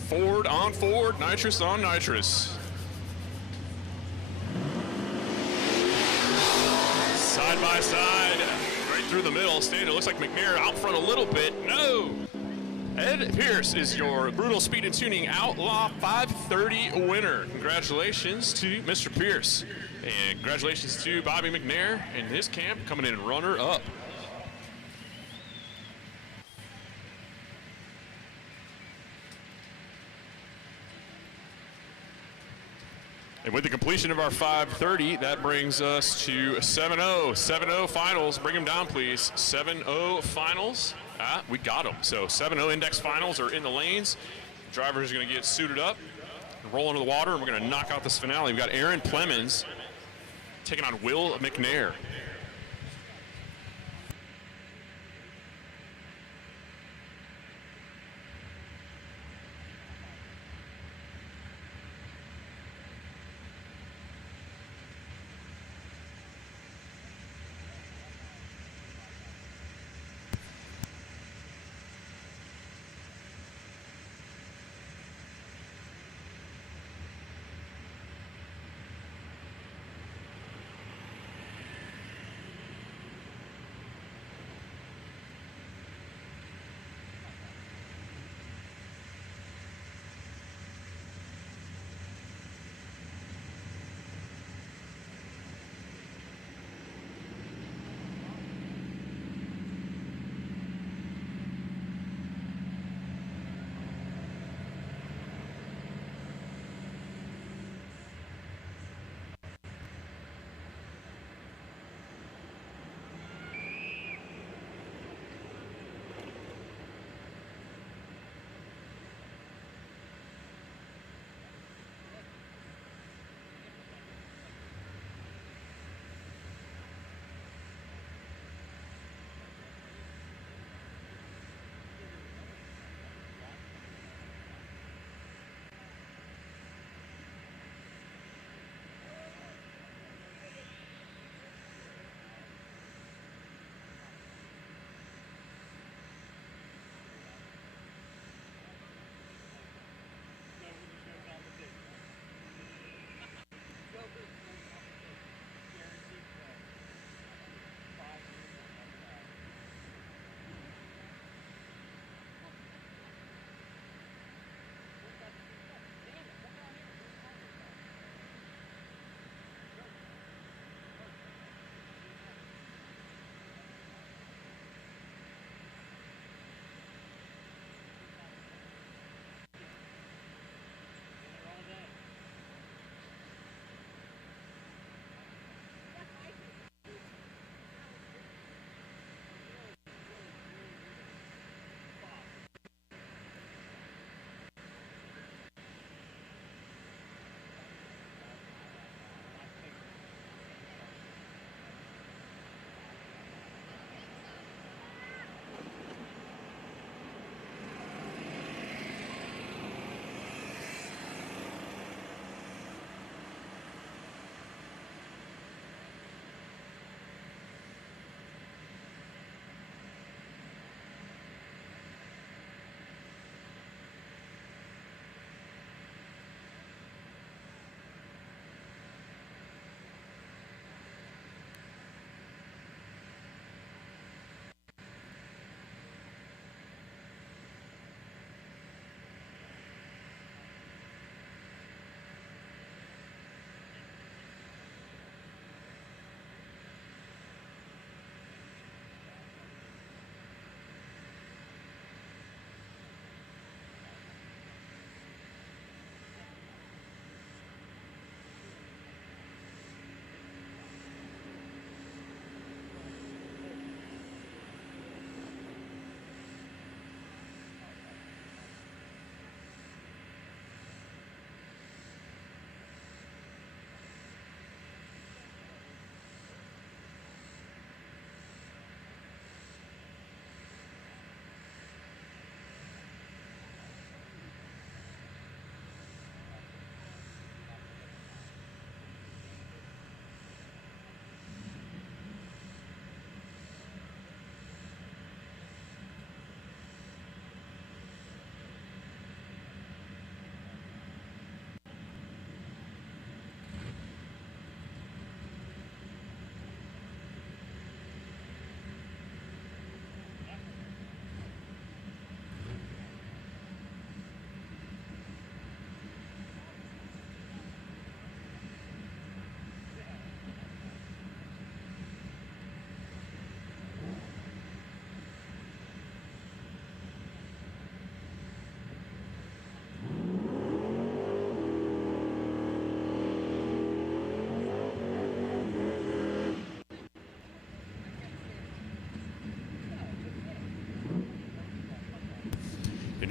Ford on Ford, nitrous on nitrous. Side by side, right through the middle. It looks like McNair out front a little bit. No! Ed Pierce is your Brutal Speed and Tuning Outlaw 530 winner. Congratulations to Mr. Pierce. And congratulations to Bobby McNair and his camp coming in runner-up. And with the completion of our 530, that brings us to 7-0. 7-0 finals. Bring them down, please. 7-0 finals. We got them. So 7-0 index finals are in the lanes. The drivers are going to get suited up and roll into the water, and we're going to knock out this finale. We've got Aaron Plemons taking on Will McNair.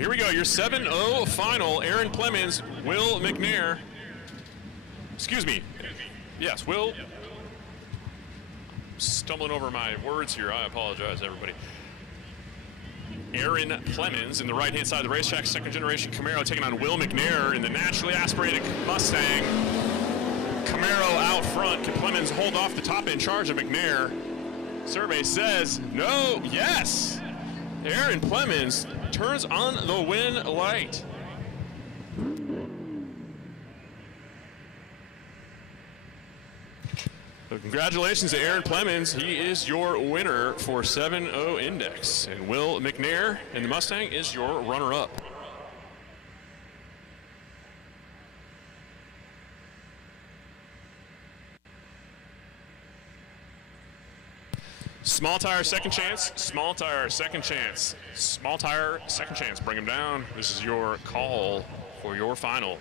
Here we go, your 7-0 final. Aaron Plemons, Will McNair. Excuse me. Yes, Will. Stumbling over my words here. I apologize, everybody. Aaron Plemons in the right-hand side of the racetrack, second-generation Camaro, taking on Will McNair in the naturally aspirated Mustang. Camaro out front. Can Plemons hold off the top in charge of McNair? Survey says no, yes. Aaron Plemons turns on the win light. So congratulations to Aaron Plemons. He is your winner for 7-0 Index. And Will McNair in the Mustang is your runner-up. Small tire, second chance. Small tire, second chance. Small tire, second chance. Bring him down. This is your call for your final.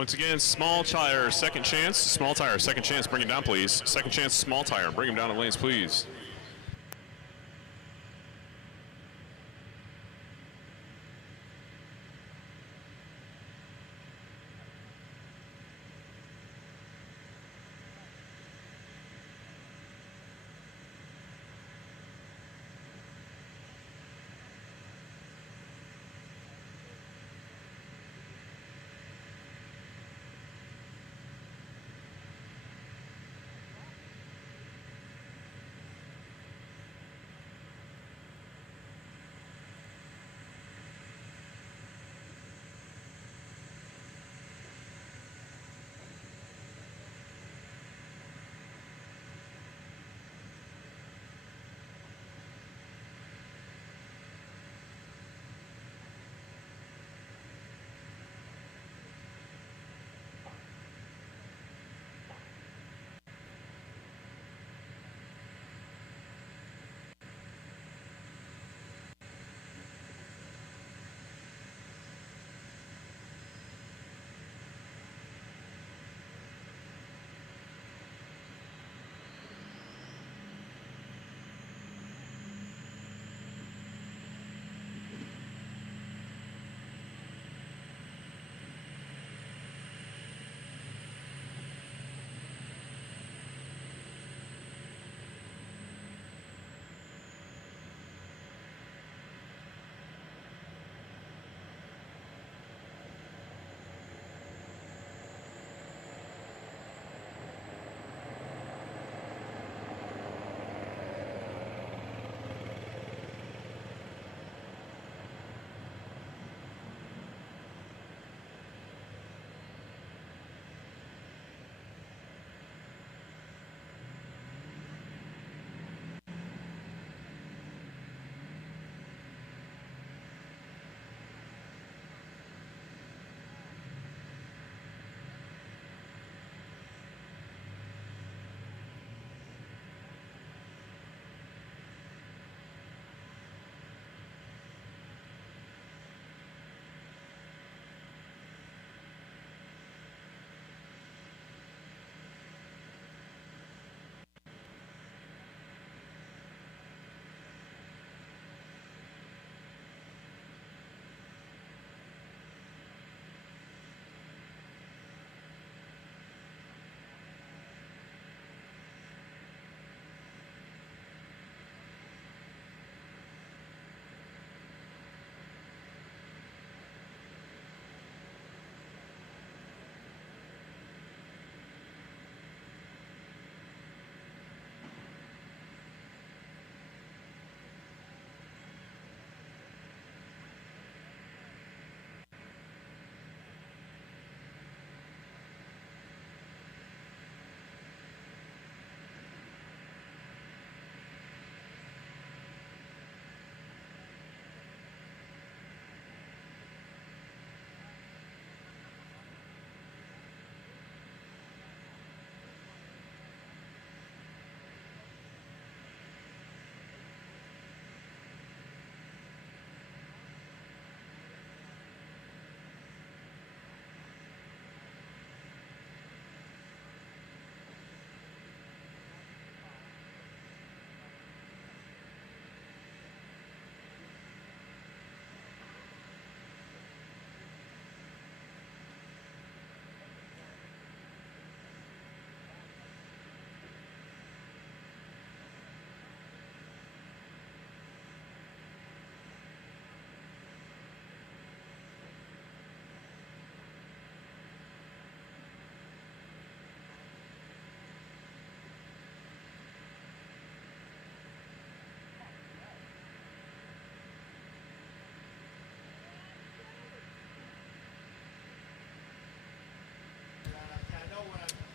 Once again, Small Tire, second chance. Small Tire, second chance. Bring him down, please. Second chance, Small Tire. Bring him down the lanes, please.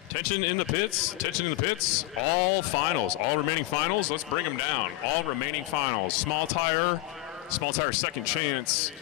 Tension in the pits, tension in the pits. All finals, all remaining finals. Let's bring them down. All remaining finals. Small Tire second chance.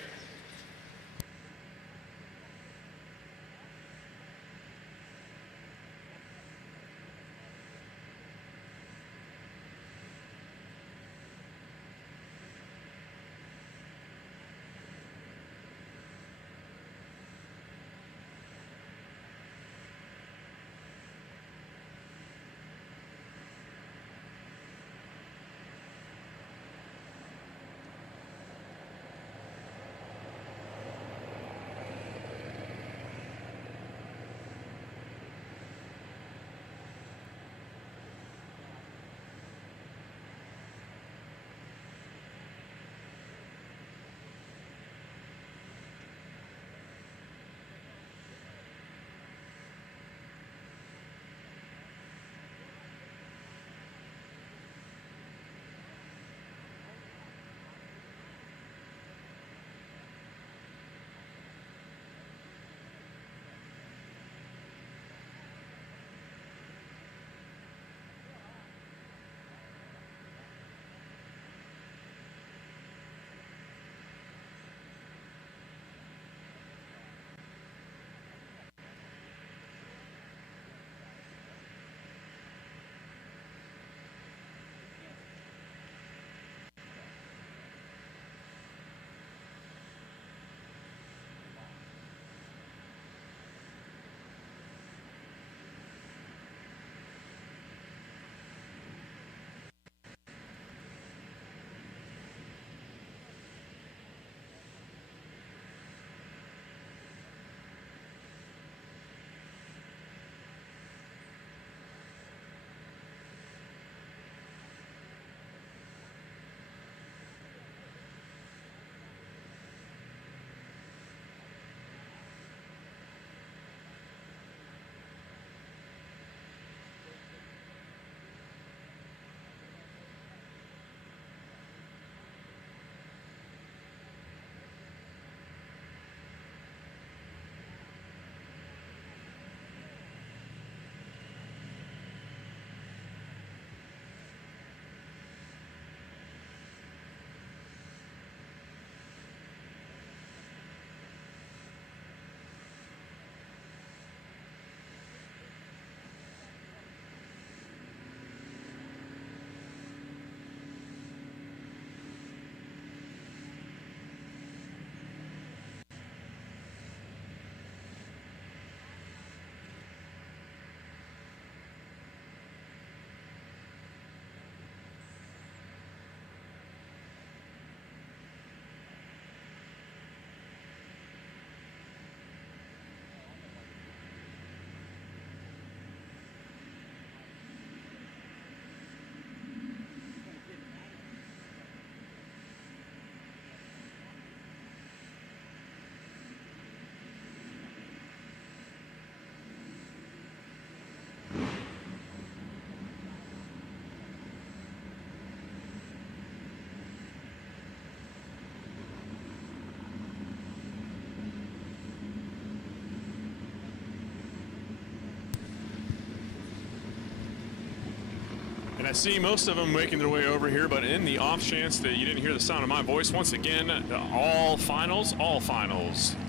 And I see most of them making their way over here, but in the off chance that you didn't hear the sound of my voice, once again, all finals.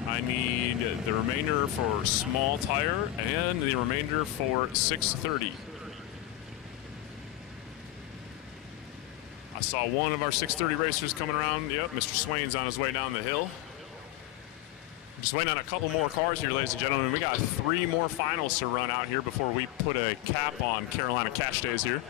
I need the remainder for Small Tire and the remainder for 630. I saw one of our 630 racers coming around. Yep, Mr. Swain's on his way down the hill. Just waiting on a couple more cars here, ladies and gentlemen. We got 3 more finals to run out here before we put a cap on Carolina Cash Days here.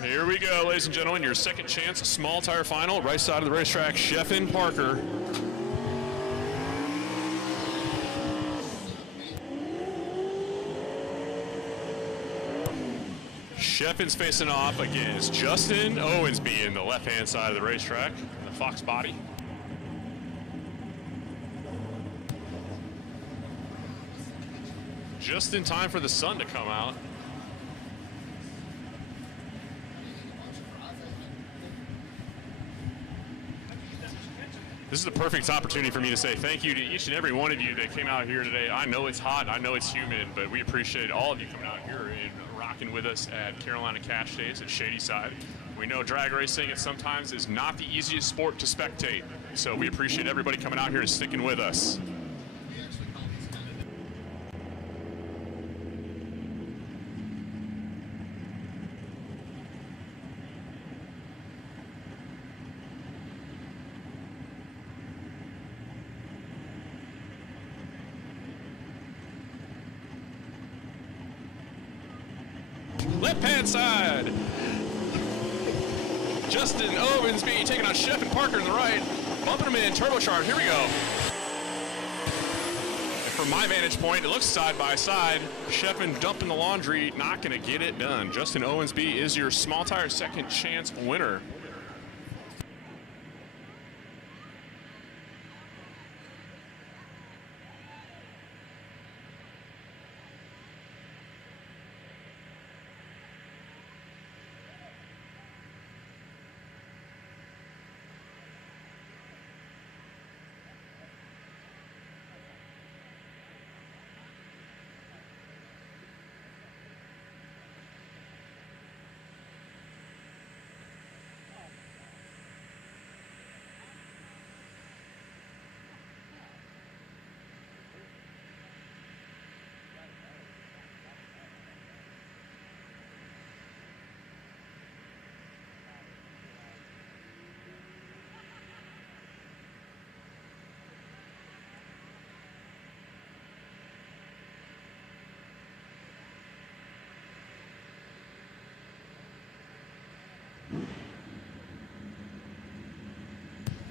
Here we go, ladies and gentlemen, your second chance Small Tire final, right side of the racetrack, Sheffin Parker. Sheffin's facing off against Justin Owensby in the left-hand side of the racetrack, the Fox body. just in time for the sun to come out. This is the perfect opportunity for me to say thank you to each and every one of you that came out here today. I know it's hot, I know it's humid, but we appreciate all of you coming out here and rocking with us at Carolina Cash Days at Shadyside. We know drag racing at sometimes is not the easiest sport to spectate, so we appreciate everybody coming out here and sticking with us. Left-hand side. Justin Owensby taking on Sheff and Parker in the right. Bumping him in, turbocharged. Here we go. And from my vantage point, it looks side by side. Sheff dumping the laundry, not going to get it done. Justin Owensby is your small tire second chance winner.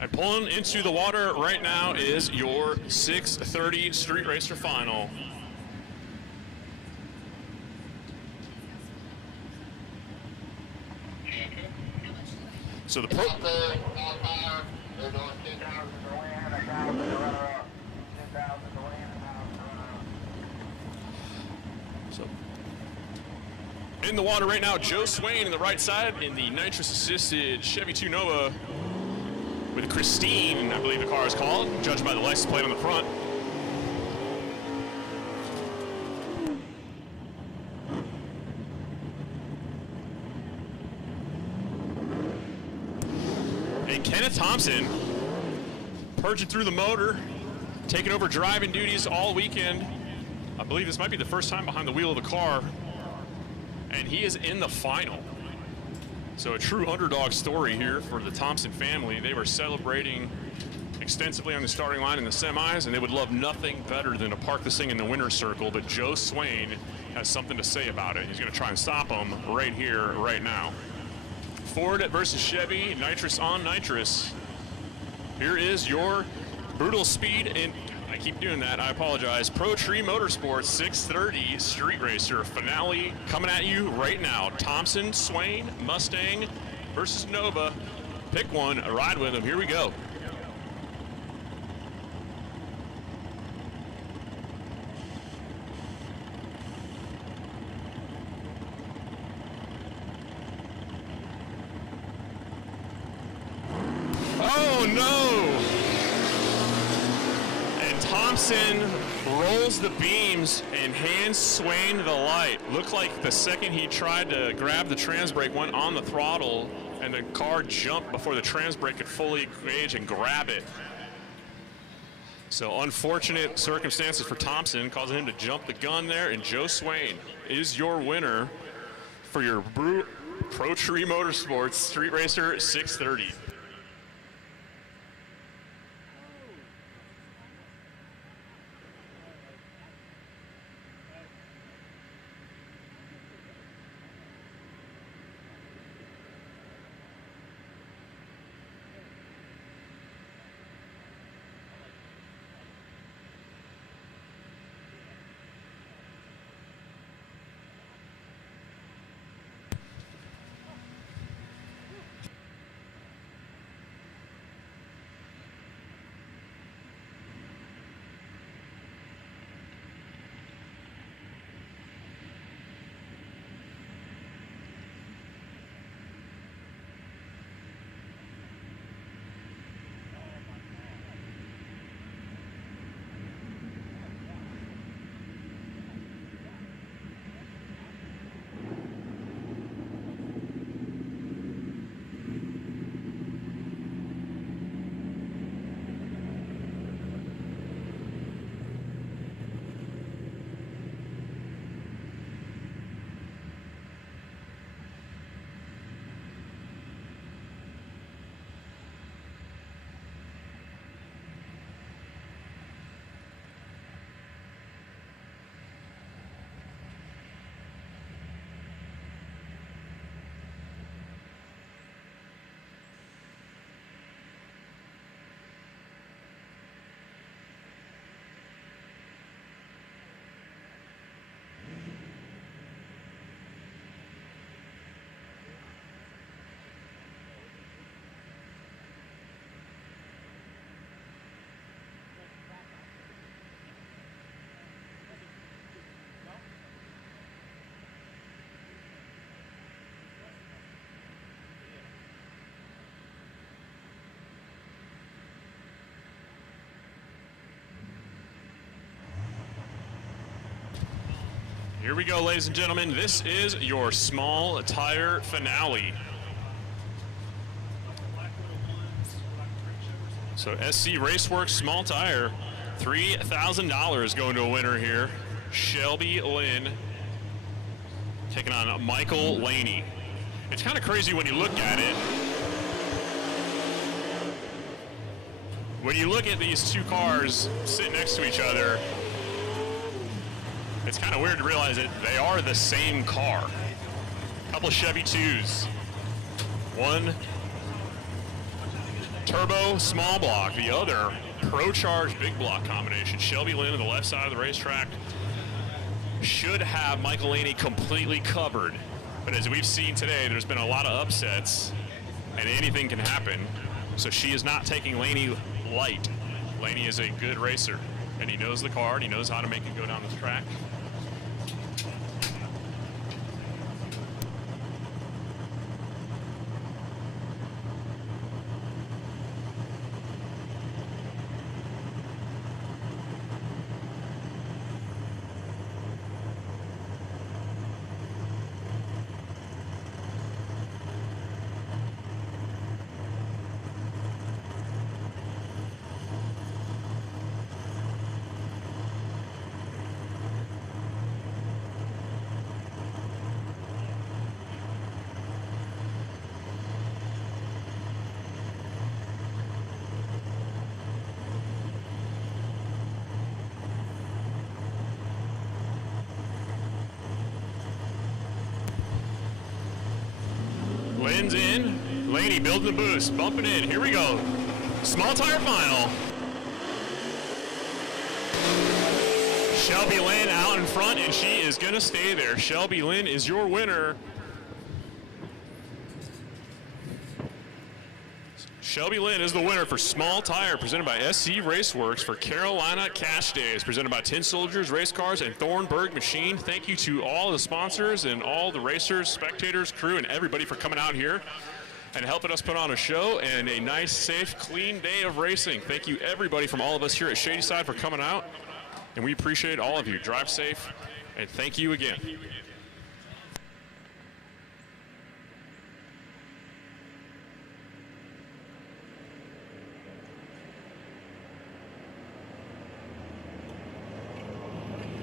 And pulling into the water right now is your 6:30 Street Racer final. So the pro. So in the water right now, Joe Swain in the right side in the nitrous-assisted Chevy 2 Nova with Christine, I believe the car is called, judged by the license plate on the front. And Kenneth Thompson, purging through the motor, taking over driving duties all weekend. I believe this might be the first time behind the wheel of the car, and he is in the final. So a true underdog story here for the Thompson family. They were celebrating extensively on the starting line in the semis, and they would love nothing better than to park this thing in the winner's circle, but Joe Swain has something to say about it. He's going to try and stop him right here, right now. Ford versus Chevy, nitrous on nitrous. Here is your brutal speed, and I keep doing that, I apologize. Pro Tree Motorsports 6:30 Street Racer finale coming at you right now. Thompson, Swain, Mustang versus Nova. Pick one, ride with them. Here we go. Oh no! Thompson rolls the beams and hands Swain the light. Looked like the second he tried to grab the trans brake went on the throttle, and the car jumped before the trans brake could fully engage and grab it. So unfortunate circumstances for Thompson, causing him to jump the gun there, and Joe Swain is your winner for your Pro Tree Motorsports Street Racer 6:30. Here we go, ladies and gentlemen. This is your small tire finale. So SC Raceworks Small Tire, $3,000 going to a winner here. Shelby Lynn taking on Michael Laney. It's kind of crazy when you look at it. When you look at these two cars sitting next to each other, it's kind of weird to realize that they are the same car. A couple of Chevy 2s. One turbo small block, the other pro-charged big block combination. Shelby Lynn on the left side of the racetrack should have Michael Laney completely covered. But as we've seen today, there's been a lot of upsets and anything can happen. So she is not taking Laney light. Laney is a good racer and he knows the car and he knows how to make it go down the track. Lynn's in. Laney building the boost, bumping in. Here we go. Small tire final. Shelby Lynn out in front, and she is going to stay there. Shelby Lynn is your winner. Shelby Lynn is the winner for Small Tire, presented by SC Raceworks for Carolina Cash Days, presented by Tin Soldiers Race Cars and Thornburg Machine. Thank you to all the sponsors and all the racers, spectators, crew, and everybody for coming out here and helping us put on a show and a nice, safe, clean day of racing. Thank you, everybody, from all of us here at Shadyside for coming out, and we appreciate all of you. Drive safe, and thank you again.